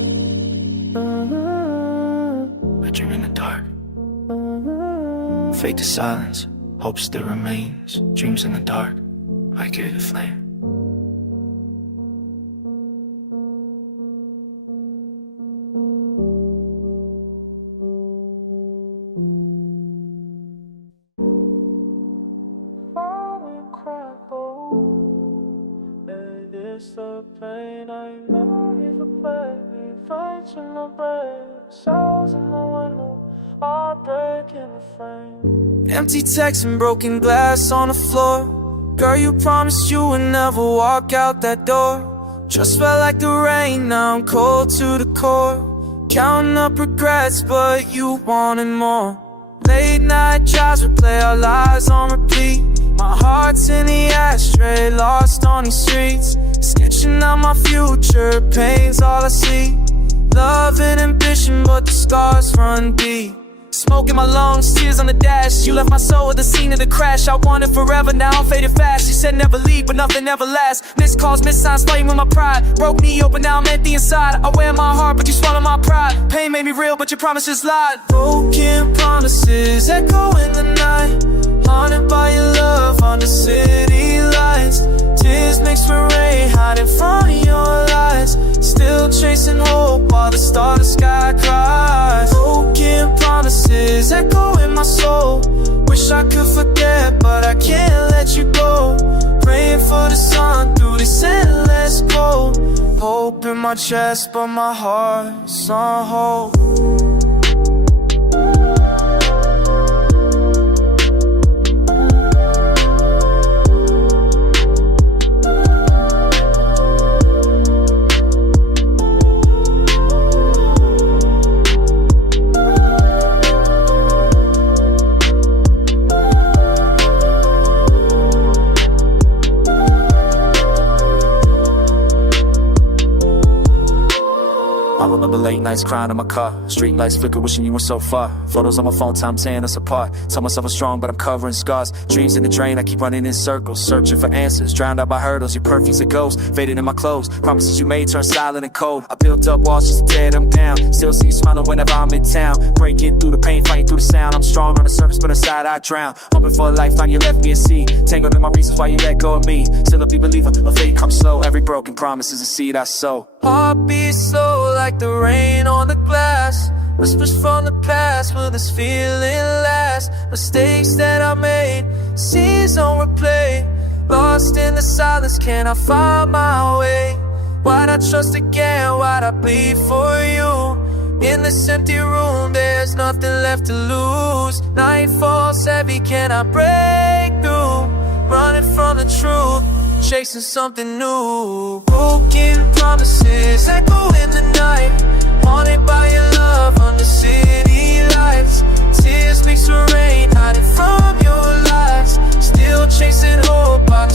I dream in the dark. Fade to silence, hope still remains. Dreams in the dark, I carry the flame. It's the pain I know if I play me. Fights in my brain, souls in the window, heartbreak in the frame. Empty text and broken glass on the floor. Girl, you promised you would never walk out that door. Just felt like the rain, now I'm cold to the core. Counting up regrets, but you wanted more. Late night drives replay our lives on repeat. My heart's in the ashtray, lost on these streets. Sketching out my future, pain's all I see. Love and ambition, but the scars run deep. Smoke in my lungs, tears on the dash. You left my soul at the scene of the crash. I wanted forever, now I'm faded fast. You said never leave, but nothing ever lasts. Missed calls, missed signs, playing with my pride. Broke me open, now I'm empty inside. I wear my heart, but you swallow my pride. Pain made me real, but your promises lied. Broken promises echo in the night. Haunted by your love under city lights. Tears mixed with rain, hiding from your lies. Still chasing hope while the star the sky cries. Broken promises echo in my soul. Wish I could forget, but I can't let you go. Praying for the sun through this endless cold. Hope in my chest, but my heart's on hold. I remember late nights crying in my car. Street lights flicker, wishing you were so far. Photos on my phone, time tearing us apart. Tell myself I'm strong, but I'm covering scars. Dreams in the drain, I keep running in circles. Searching for answers, drowned out by hurdles. Your perfume's a ghost, faded in my clothes. Promises you made turn silent and cold. I built up walls just to tear them down. Still see you smiling whenever I'm in town. Breaking through the pain, fighting through the sound. I'm strong on the surface, but inside I drown. Hoping for a lifeline, you left me at sea. Tangled in my reasons why you let go of me. Still a big believer, a fate comes slow. Every broken promise is a seed I sow. Heart beats slow like the rain on the glass. Whispers from the past, will this feeling last? Mistakes that I made, scenes on replay. Lost in the silence, can I find my way? Why'd I trust again, why'd I bleed for you? In this empty room, there's nothing left to lose. Night falls heavy, can I break through? Running from the truth, chasing something new. Broken promises echo in the night. Haunted by your love under city lights. Tears mixed with rain, hiding from your lies. Still chasing hope by the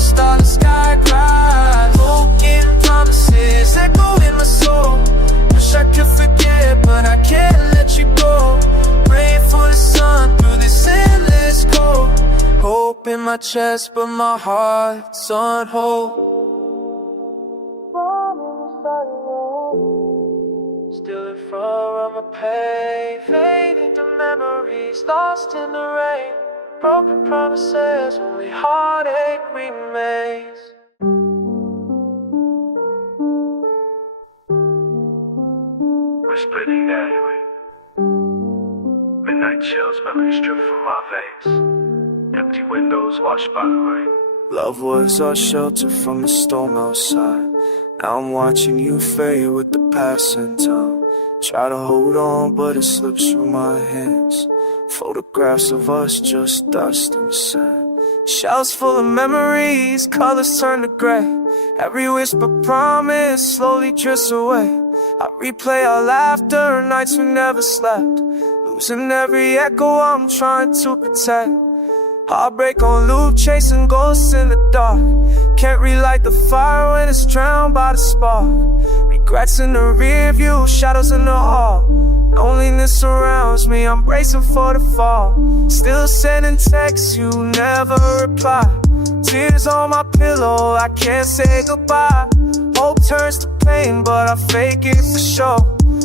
my chest, but my heart's on hold. Still in front of my pain, fading to memories, lost in the rain. Broken promises, only heartache remains. We're splitting anyway. Midnight chills, memories drip from my veins. Empty windows washed by the rain. Love was our shelter from the storm outside. Now I'm watching you fade with the passing time. Try to hold on, but it slips from my hands. Photographs of us, just dust and sand. Shells full of memories, colors turn to gray. Every whisper promise slowly drifts away. I replay our laughter, nights we never slept. Losing every echo I'm trying to protect. Heartbreak on loop, chasing ghosts in the dark. Can't relight the fire when it's drowned by the spark. Regrets in the rear view, shadows in the hall. Loneliness surrounds me, I'm bracing for the fall. Still sending texts, you never reply. Tears on my pillow, I can't say goodbye. Hope turns to pain, but I fake it for sure.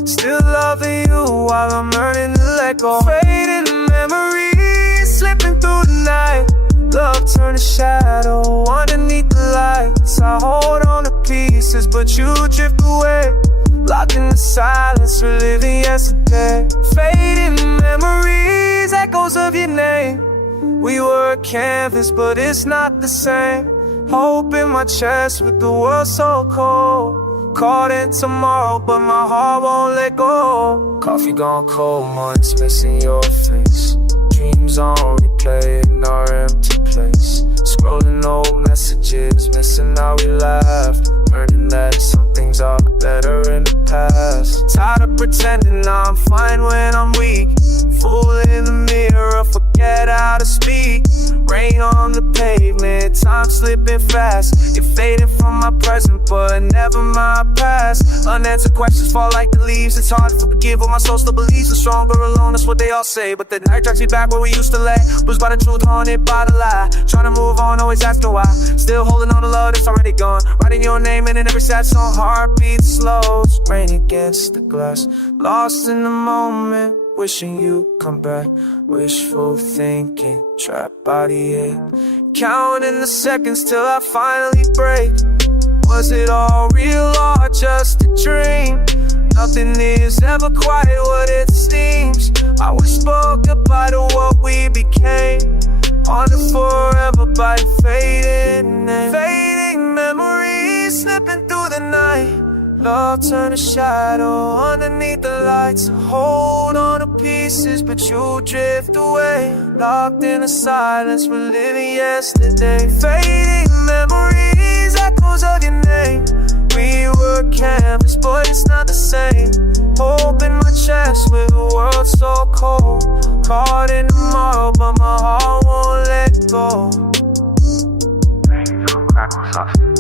Still loving you while I'm learning to let go. Fading memories, slipping through the night. Love turned to shadow underneath the lights. I hold on to pieces, but you drift away. Locked in the silence, reliving yesterday. Fading memories, echoes of your name. We were a canvas, but it's not the same. Hope in my chest with the world so cold. Caught in tomorrow, but my heart won't let go. Coffee gone cold, months missing your face. Dreams on replay in our empty place. Scrolling old messages, missing how we laughed. Learning that some things are better in the past. Tired of pretending I'm fine when I'm weak. Fool in the mirror, forget how to speak. Rain on the pavement, time slipping fast. You're fading from my present, but never my past. Unanswered questions fall like the leaves. It's hard to forgive, but my soul still believes we're stronger alone, that's what they all say. But the night drags me back where we used to lay. Bruised by the truth, haunted by the lie. Trying to move on, always asking why. Still holding on to love that's already gone. Writing your name in every sad song. Heartbeat slows, rain against the glass. Lost in the moment, wishing you come back. Wishful thinking, trapped by the end. Counting the seconds till I finally break. Was it all real or just a dream? Nothing is ever quite what it seems. I whisper goodbye to what we became. Haunted forever by fading and fading memories slipping through the night. Love turned to shadow underneath the lights. Hold on to pieces, but you drift away. Locked in the silence, we're living yesterday. Fading memories, echoes of your name. We were canvas, but it's not the same. Hope in my chest with the world so cold. Caught in tomorrow, but my heart won't let go. Maybe from crackle sauces.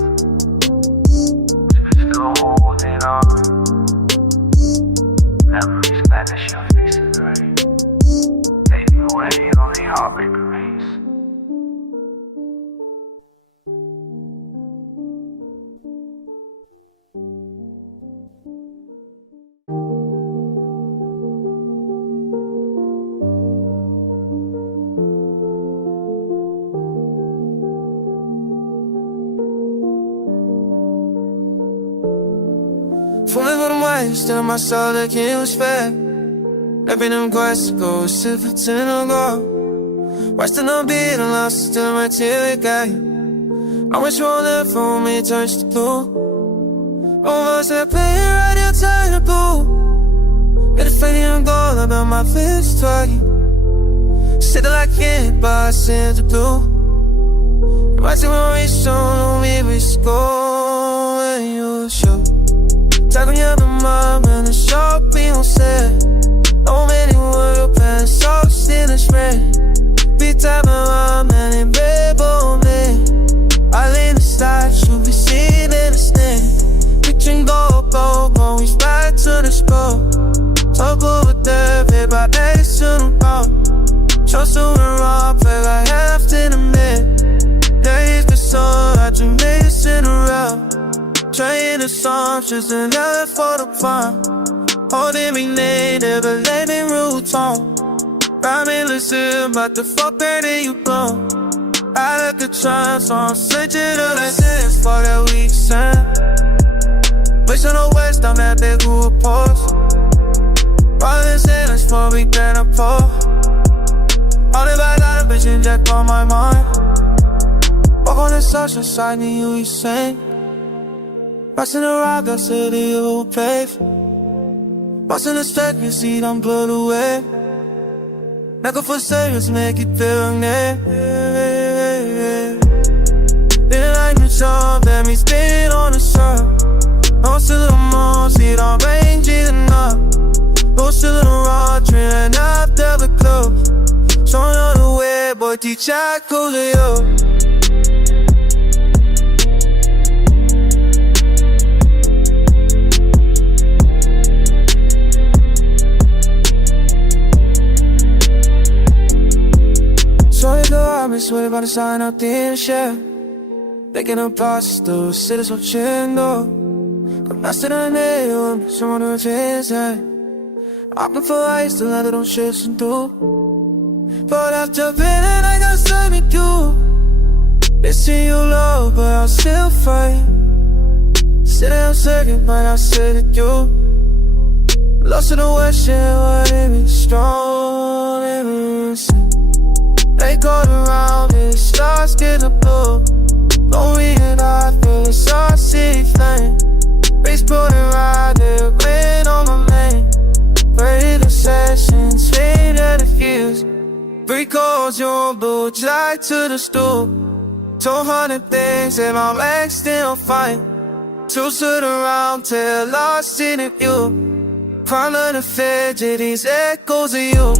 Still holding on. Memories vanish, your face is gray. Fading away, only heartbreak remains. Fooling with them ways, still my soul like it was fair. Every them quests go, sipping to the go. Resting on beat and lost, still my tear guy. I wish you all live for me, it turns to blue. Over that play right here, turn to blue. Get a fading gold about my fist twice. Sitting like it, but I send the blue. You might see when we show, we risk go when you show. Tackle you the mom and the shop we gon' set. No many world pants, so still it's red. Be type of mom and it rebel me. I lean the side, should be seen in the stand. Picturing gold, always back to the spot. Talk over there, babe, I next to the ball. Trust to the rock, play like half in the mid. to make it Cinderella. Trying assumptions and never for the fun. Holding me native, but let me root on. Rhyming, listen, but the fuck better you blow. I left the trance, so I'm switching to the sense for that weak sound. Wish on the west, I'm that big who oppose. Rolling sailors for me, then I pour. All the bad out of vision, jack on my mind. Walk on the social side, me you sing. Passing the rock, I said you will pave. Passing the stack, you see I'm blown away. Never for serious, make it feel me. Didn't like the job, let me spin on the shore. No still the moon, see it on range enough. No still the raw, trailing after the club. Showing on the way, boy, teach I cool to you. Sorry, girl, I've been sweating by the sign out there, share. Thinking about still, sit so chingo. Come back to the nail, someone who feels that. Opting for ice, the leather don't shit some through. But after feeling I got something to do. Missing you low, but I'll still fight. Sitting on second, but I said it you. Lost in the west, yeah, what it is strong, it is. They go around, it's lost in the blue. Don't realize it's our city flame. Race pulling right there, rain on my lane. Ready the sessions, fade at the fuse. 3 calls, your blue, jack to the stool. 200 things and my legs still fine. 2 sit around till lost in the view. Prime of the fidget, these echoes of you.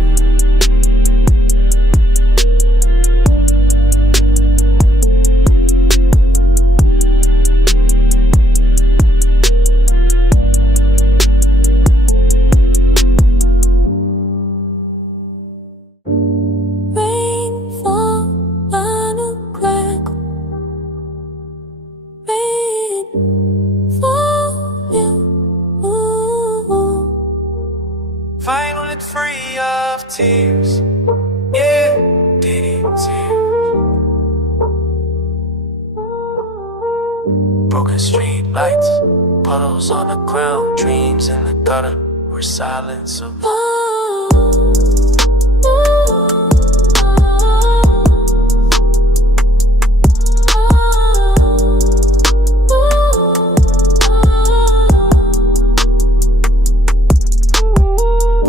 Finally free of tears, yeah, diddy tears. Broken street lights, puddles on the ground, dreams in the gutter, where silence of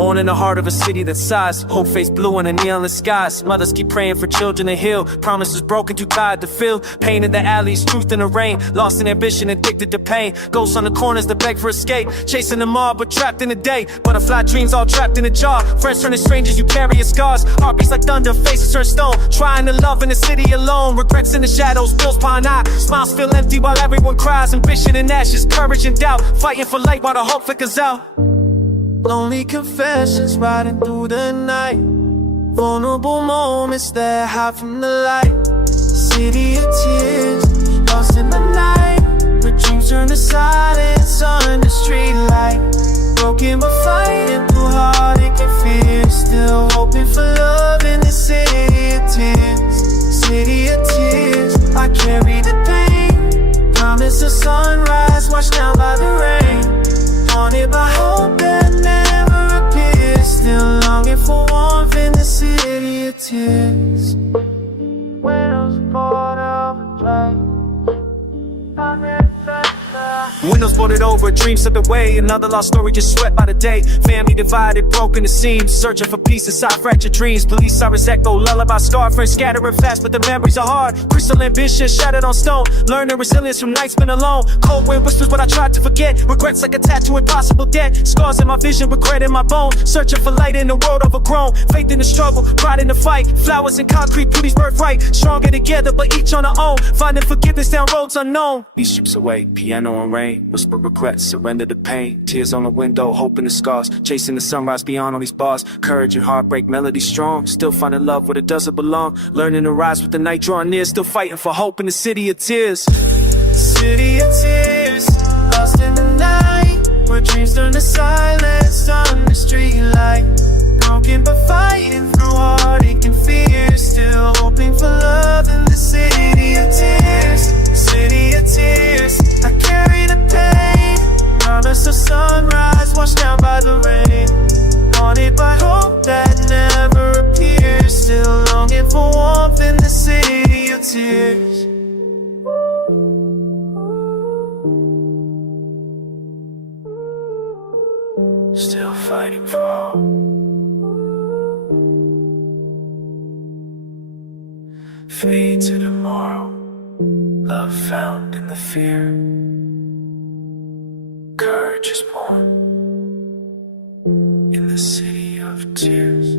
Born in the heart of a city that sighs, hope face blue in the neonless skies. Mothers keep praying for children to heal. Promises broken, too tired to feel. Pain in the alleys, truth in the rain. Lost in ambition, addicted to pain. Ghosts on the corners that beg for escape. Chasing the mob, but trapped in the day. Butterfly dreams all trapped in a jar. Friends turning strangers, you carry your scars. Heartbeats like thunder, faces turn stone. Trying to love in the city alone. Regrets in the shadows, bills pine eye. Smiles feel empty while everyone cries. Ambition in ashes, courage and doubt. Fighting for light while the hope flickers out. Lonely confessions riding through the night. Vulnerable moments that hide from the light. City of tears, lost in the night. Where dreams turn to silence under street light. Broken but fighting through heartache and fear. Still hoping for love in the city of tears. City of tears, I carry the pain. Promise a sunrise washed down by the rain. Haunted by hope that never appears. Still longing for warmth in the city of tears. Windows boarded over, windows boarded over, dreams slipped away. Another lost story just swept by the day. Family divided, broken to seams. Searching for peace inside fractured dreams. Police sirens echo, lullaby scarred. Friends scattering fast, but the memories are hard. Crystal ambition shattered on stone. Learning resilience from nights spent alone. Cold wind whispers what I tried to forget. Regrets like a tattoo, impossible debt. Scars in my vision, regret in my bone. Searching for light in a world overgrown. Faith in the struggle, pride in the fight. Flowers and concrete, beauty's birthright. Stronger together, but each on our own. Finding forgiveness down roads unknown. These strips away, piano and rain. whisper regrets, surrender to pain. Tears on the window, hope in the scars. Chasing the sunrise beyond all these bars. Courage and heartbreak, melody strong. Still finding love where it doesn't belong. Learning to rise with the night drawing near. Still fighting for hope in the city of tears. City of tears, lost in the night, where dreams turn to silence on the street light. Broken but fighting through heartache and fear. Still hoping for love in the city of tears. City of tears, I carry the pain. Promise of sunrise washed down by the rain. Haunted by hope that never appears. Still longing for warmth in the city of tears. Still fighting for hope. Fade to tomorrow. Love found in the fear. Courage is born in the city of tears.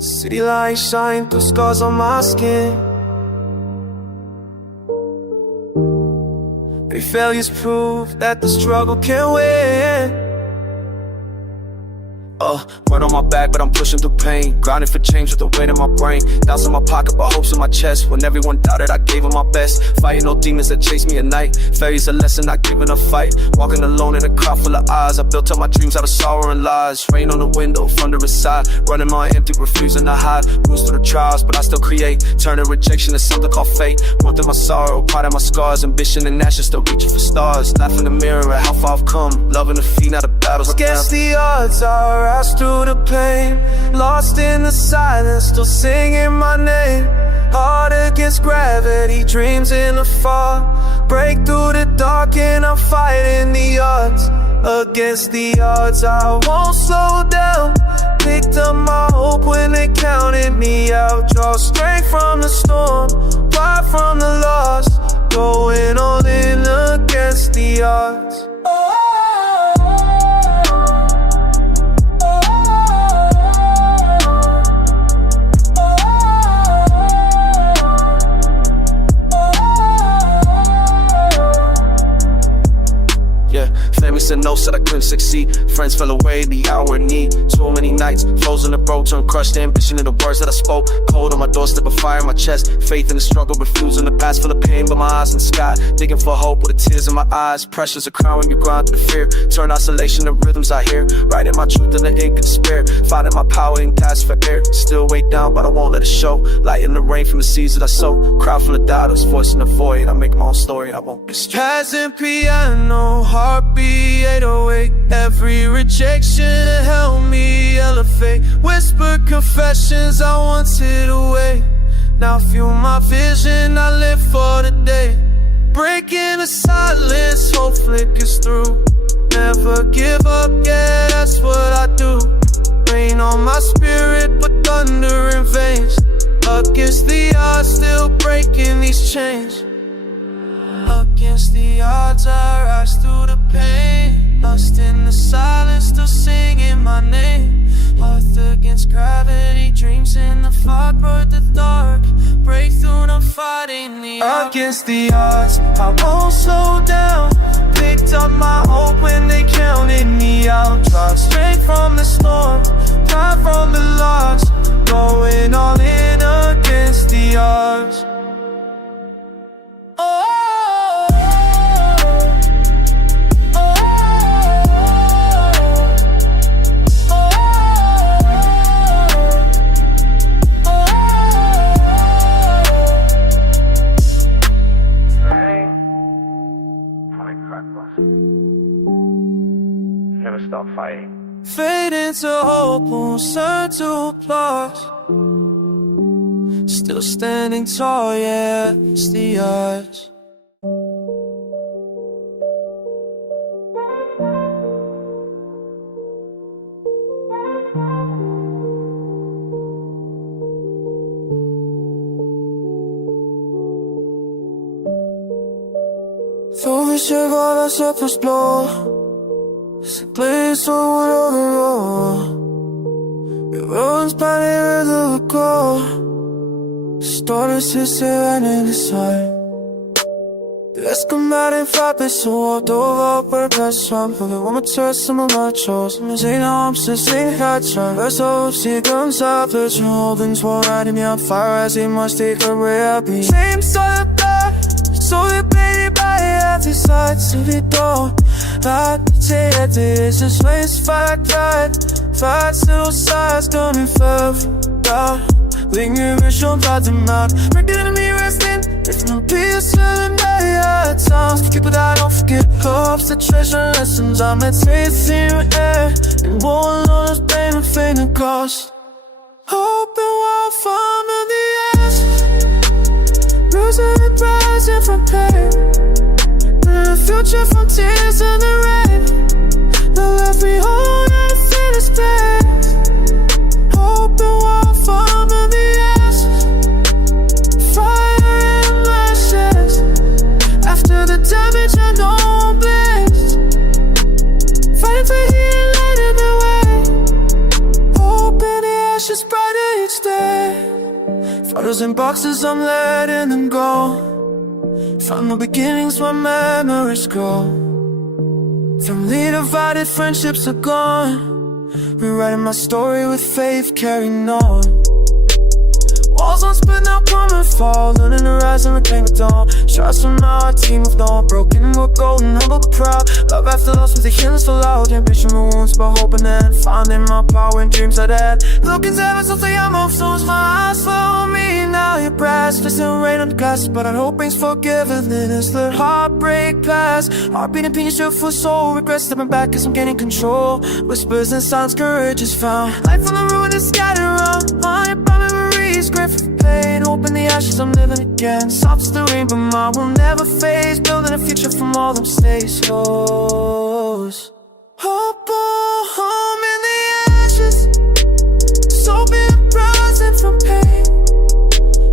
City lights shine through scars on my skin. Every failure's proof that the struggle can win. Word on my back, but I'm pushing through pain. Grinding for change with the weight in my brain. Doubts in my pocket, but hopes in my chest. When everyone doubted, I gave them my best. Fighting no demons that chase me at night. Fairy's a lesson, not giving a fight. Walking alone in a crowd full of eyes. I built up my dreams out of sorrow and lies. Rain on the window, thunder inside. Running my empty, refusing to hide. Bruised through the trials, but I still create. Turning rejection to something called fate. Warmth in my sorrow, pride in my scars. Ambition and ashes, still reaching for stars. Laugh in the mirror at how far I've come. Loving the feet, not the battles. Against the odds, I rise through the pain. Lost in the silence, still singing my name. Heart against gravity, dreams in the fog. Break through the dark and I'm fighting the odds. Against the odds, I won't slow down. Picked up my hope when they counted me out. Draw strength from the storm, pride from the loss. Going all in against the odds. Family said no, said I couldn't succeed. Friends fell away, the hour in need. Too many nights, frozen to bro, turned crushed ambition in the words that I spoke. Cold on my doorstep, a fire in my chest. Faith in the struggle, refusing the past, full of pain, but my eyes in the sky. Digging for hope with the tears in my eyes. Pressure's a crown when you grind through the fear. Turn isolation to rhythms I hear. Writing my truth in the ink of despair. Finding my power in gas for air. Still weighed down, but I won't let it show. Light in the rain from the seeds that I sow. Crowd full of doubters, voice in the void. I make my own story, I won't be straight. Passing piano, heartbeat 808. Every rejection helped me elevate. Whispered confessions I once hid away. Now feel my vision, I live for the day. Breaking the silence, hope flickers through. Never give up, yeah, that's what I do. Rain on my spirit, but thunder in veins. Against the odds, still breaking these chains. Against the odds, I rise through the pain. Lost in the silence, still singing my name. Heart against gravity, dreams in the fog, brought the dark. Breakthrough, I'm fighting the odds. Against the odds, I won't slow down. Picked up my hope when they counted me out. Draw strength from the storm, pride from the loss. Going all in against the odds. Never stop fighting. Fade into hope, won't turn to applause. Still standing tall, yeah, it's the odds. się woda się posplą. Please over the road. Your roads by the river go. Stories to say right in the side. Let's come out and fight this war. Dove up where that's one. But the woman turns some of my chores. I'm saying I'm saying hard try. Let's hope she comes up. But your holdings won't light me on fire. As he must take the way I be. Same side of blood. So we play by every side. So we don't. I say that this is waste fight. Fight still sides coming further. Lingering schon warte mal. Forgetting me resting. There's no peace in the night times. Keep it, I don't forget. Hopes the treasure lessons I'm at faith in your air. And won't lose pain and faint and cost. Hoping we'll find in the ashes. Losing and rising from pain. In the future from tears and the rain. The left me hold and feel the space. Hoping we'll find in the ashes. Fire in my chest. After the damage I know I'm blessed. Fighting for healing, lighting the way. Hoping the ashes brighter each day. Photos in boxes, I'm letting them go. From the beginnings where memories grow. Family divided, friendships are gone. Rewriting my story with faith, carrying on. Walls unsplitting, now come and fall. Learning to rise and reclaim the dawn. Shards from our team moved on. Broken, we're golden, humble but proud. Love after loss with the healing so loud. Ambition with wounds, but hope and then finding my power in dreams like that. Looking to heaven, so say I'm off, so it's my eyes follow me. Now your breath, listen, rain on the glass. But I hope things forgiven, then it's let heartbreak pass. Heartbeat and peace, your full soul. Regret stepping back as I'm gaining control. Whispers and sounds, courage is found. Life on the ruin is scattered around. My memories, grateful for pain. Open the ashes, I'm living again. Soft as the rain, but mine will never fade. Building a future from all them stays. Hope home in the ashes. So been rising from pain.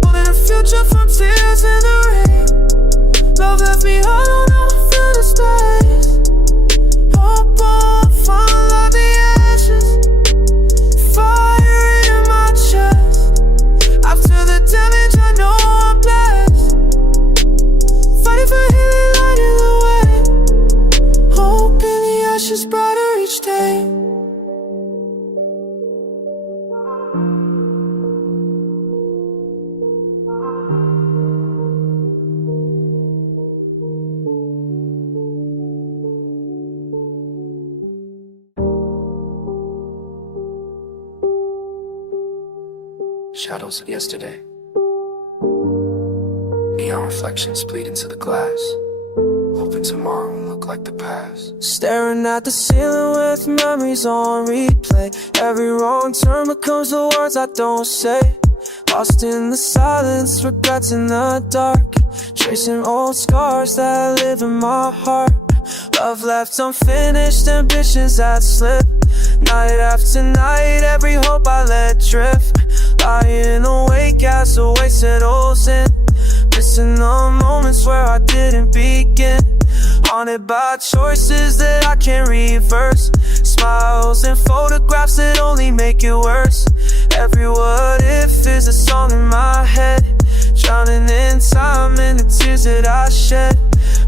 Building a future from tears in the rain. Love left me hollow, now I feel the space. Hope find love the ashes. Fire in my chest. After the damage, I know I'm blessed. Fighting for healing, lighting the way. Hope in the ashes brighter each day. Shadows of yesterday. Neon reflections bleed into the glass. Hoping tomorrow will look like the past. Staring at the ceiling with memories on replay. Every wrong turn becomes the words I don't say. Lost in the silence, regrets in the dark. Tracing old scars that live in my heart. Love left unfinished, ambitions that slip. Night after night, every hope I let drift. Lying awake as the weight settles in. Missing the moments where I didn't begin. Haunted by choices that I can't reverse. Smiles and photographs that only make it worse. Every what if is a song in my head. Drowning in time and the tears that I shed.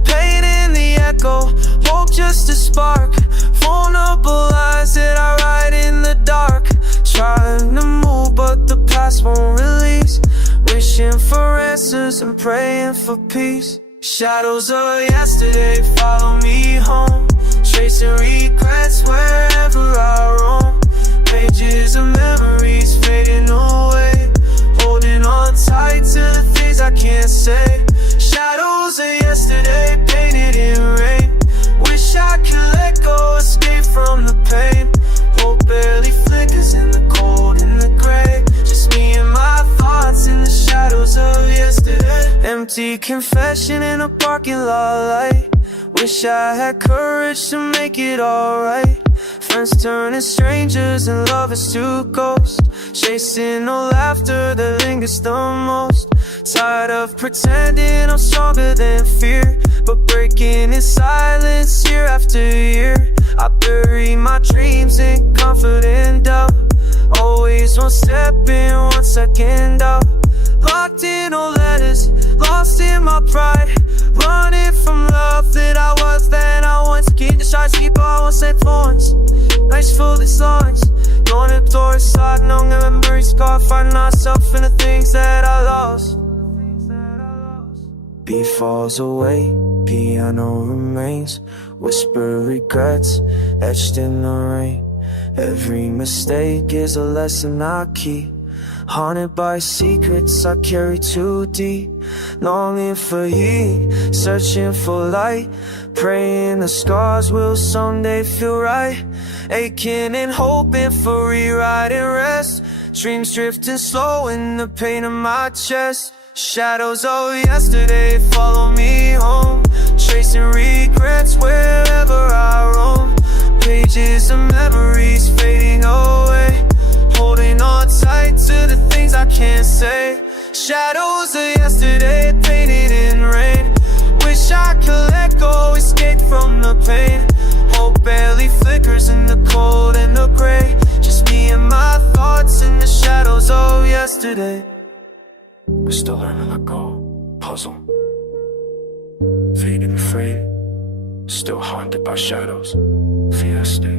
Pain in the echo, hope just a spark. Vulnerable lines that I write in the dark. Trying to move but the past won't release. Wishing for answers and praying for peace. Shadows of yesterday follow me home. Tracing regrets wherever I roam. Pages of memories fading away. Holding on tight to the things I can't say. Shadows of yesterday painted in rain. Wish I could let go, escape from the pain. Hope barely flickers in the cold and the gray. Just me and my thoughts in the shadows of yesterday. Empty confession in a parking lot light. Wish I had courage to make it alright. Friends turning strangers and lovers to ghosts. Chasing no laughter that lingers the most. Tired of pretending I'm stronger than fear, but breaking in silence year after year. I bury my dreams in comfort and doubt, always one step in, 1 second out. Locked in old letters, lost in my pride, running from love that I was, that I once. Keep the shots, keep I won't say once. Nice full of lines, going up door side, no memory scar, finding myself in the things that I lost. Beat falls away, piano remains, whisper regrets etched in the rain. Every mistake is a lesson I keep, haunted by secrets I carry too deep. Longing for heat, searching for light, praying the scars will someday feel right. Aching and hoping for rewrite and rest, dreams drifting slow in the pain of my chest. Shadows of yesterday follow me home, tracing regrets wherever I roam. Pages of memories fading away, holding on tight to the things I can't say. Shadows of yesterday painted in rain, wish I could let go, escape from the pain. Hope barely flickers in the cold and the gray, just me and my thoughts in the shadows of yesterday. We're still learning to let go, puzzle, fading afraid, still haunted by shadows, fiesta.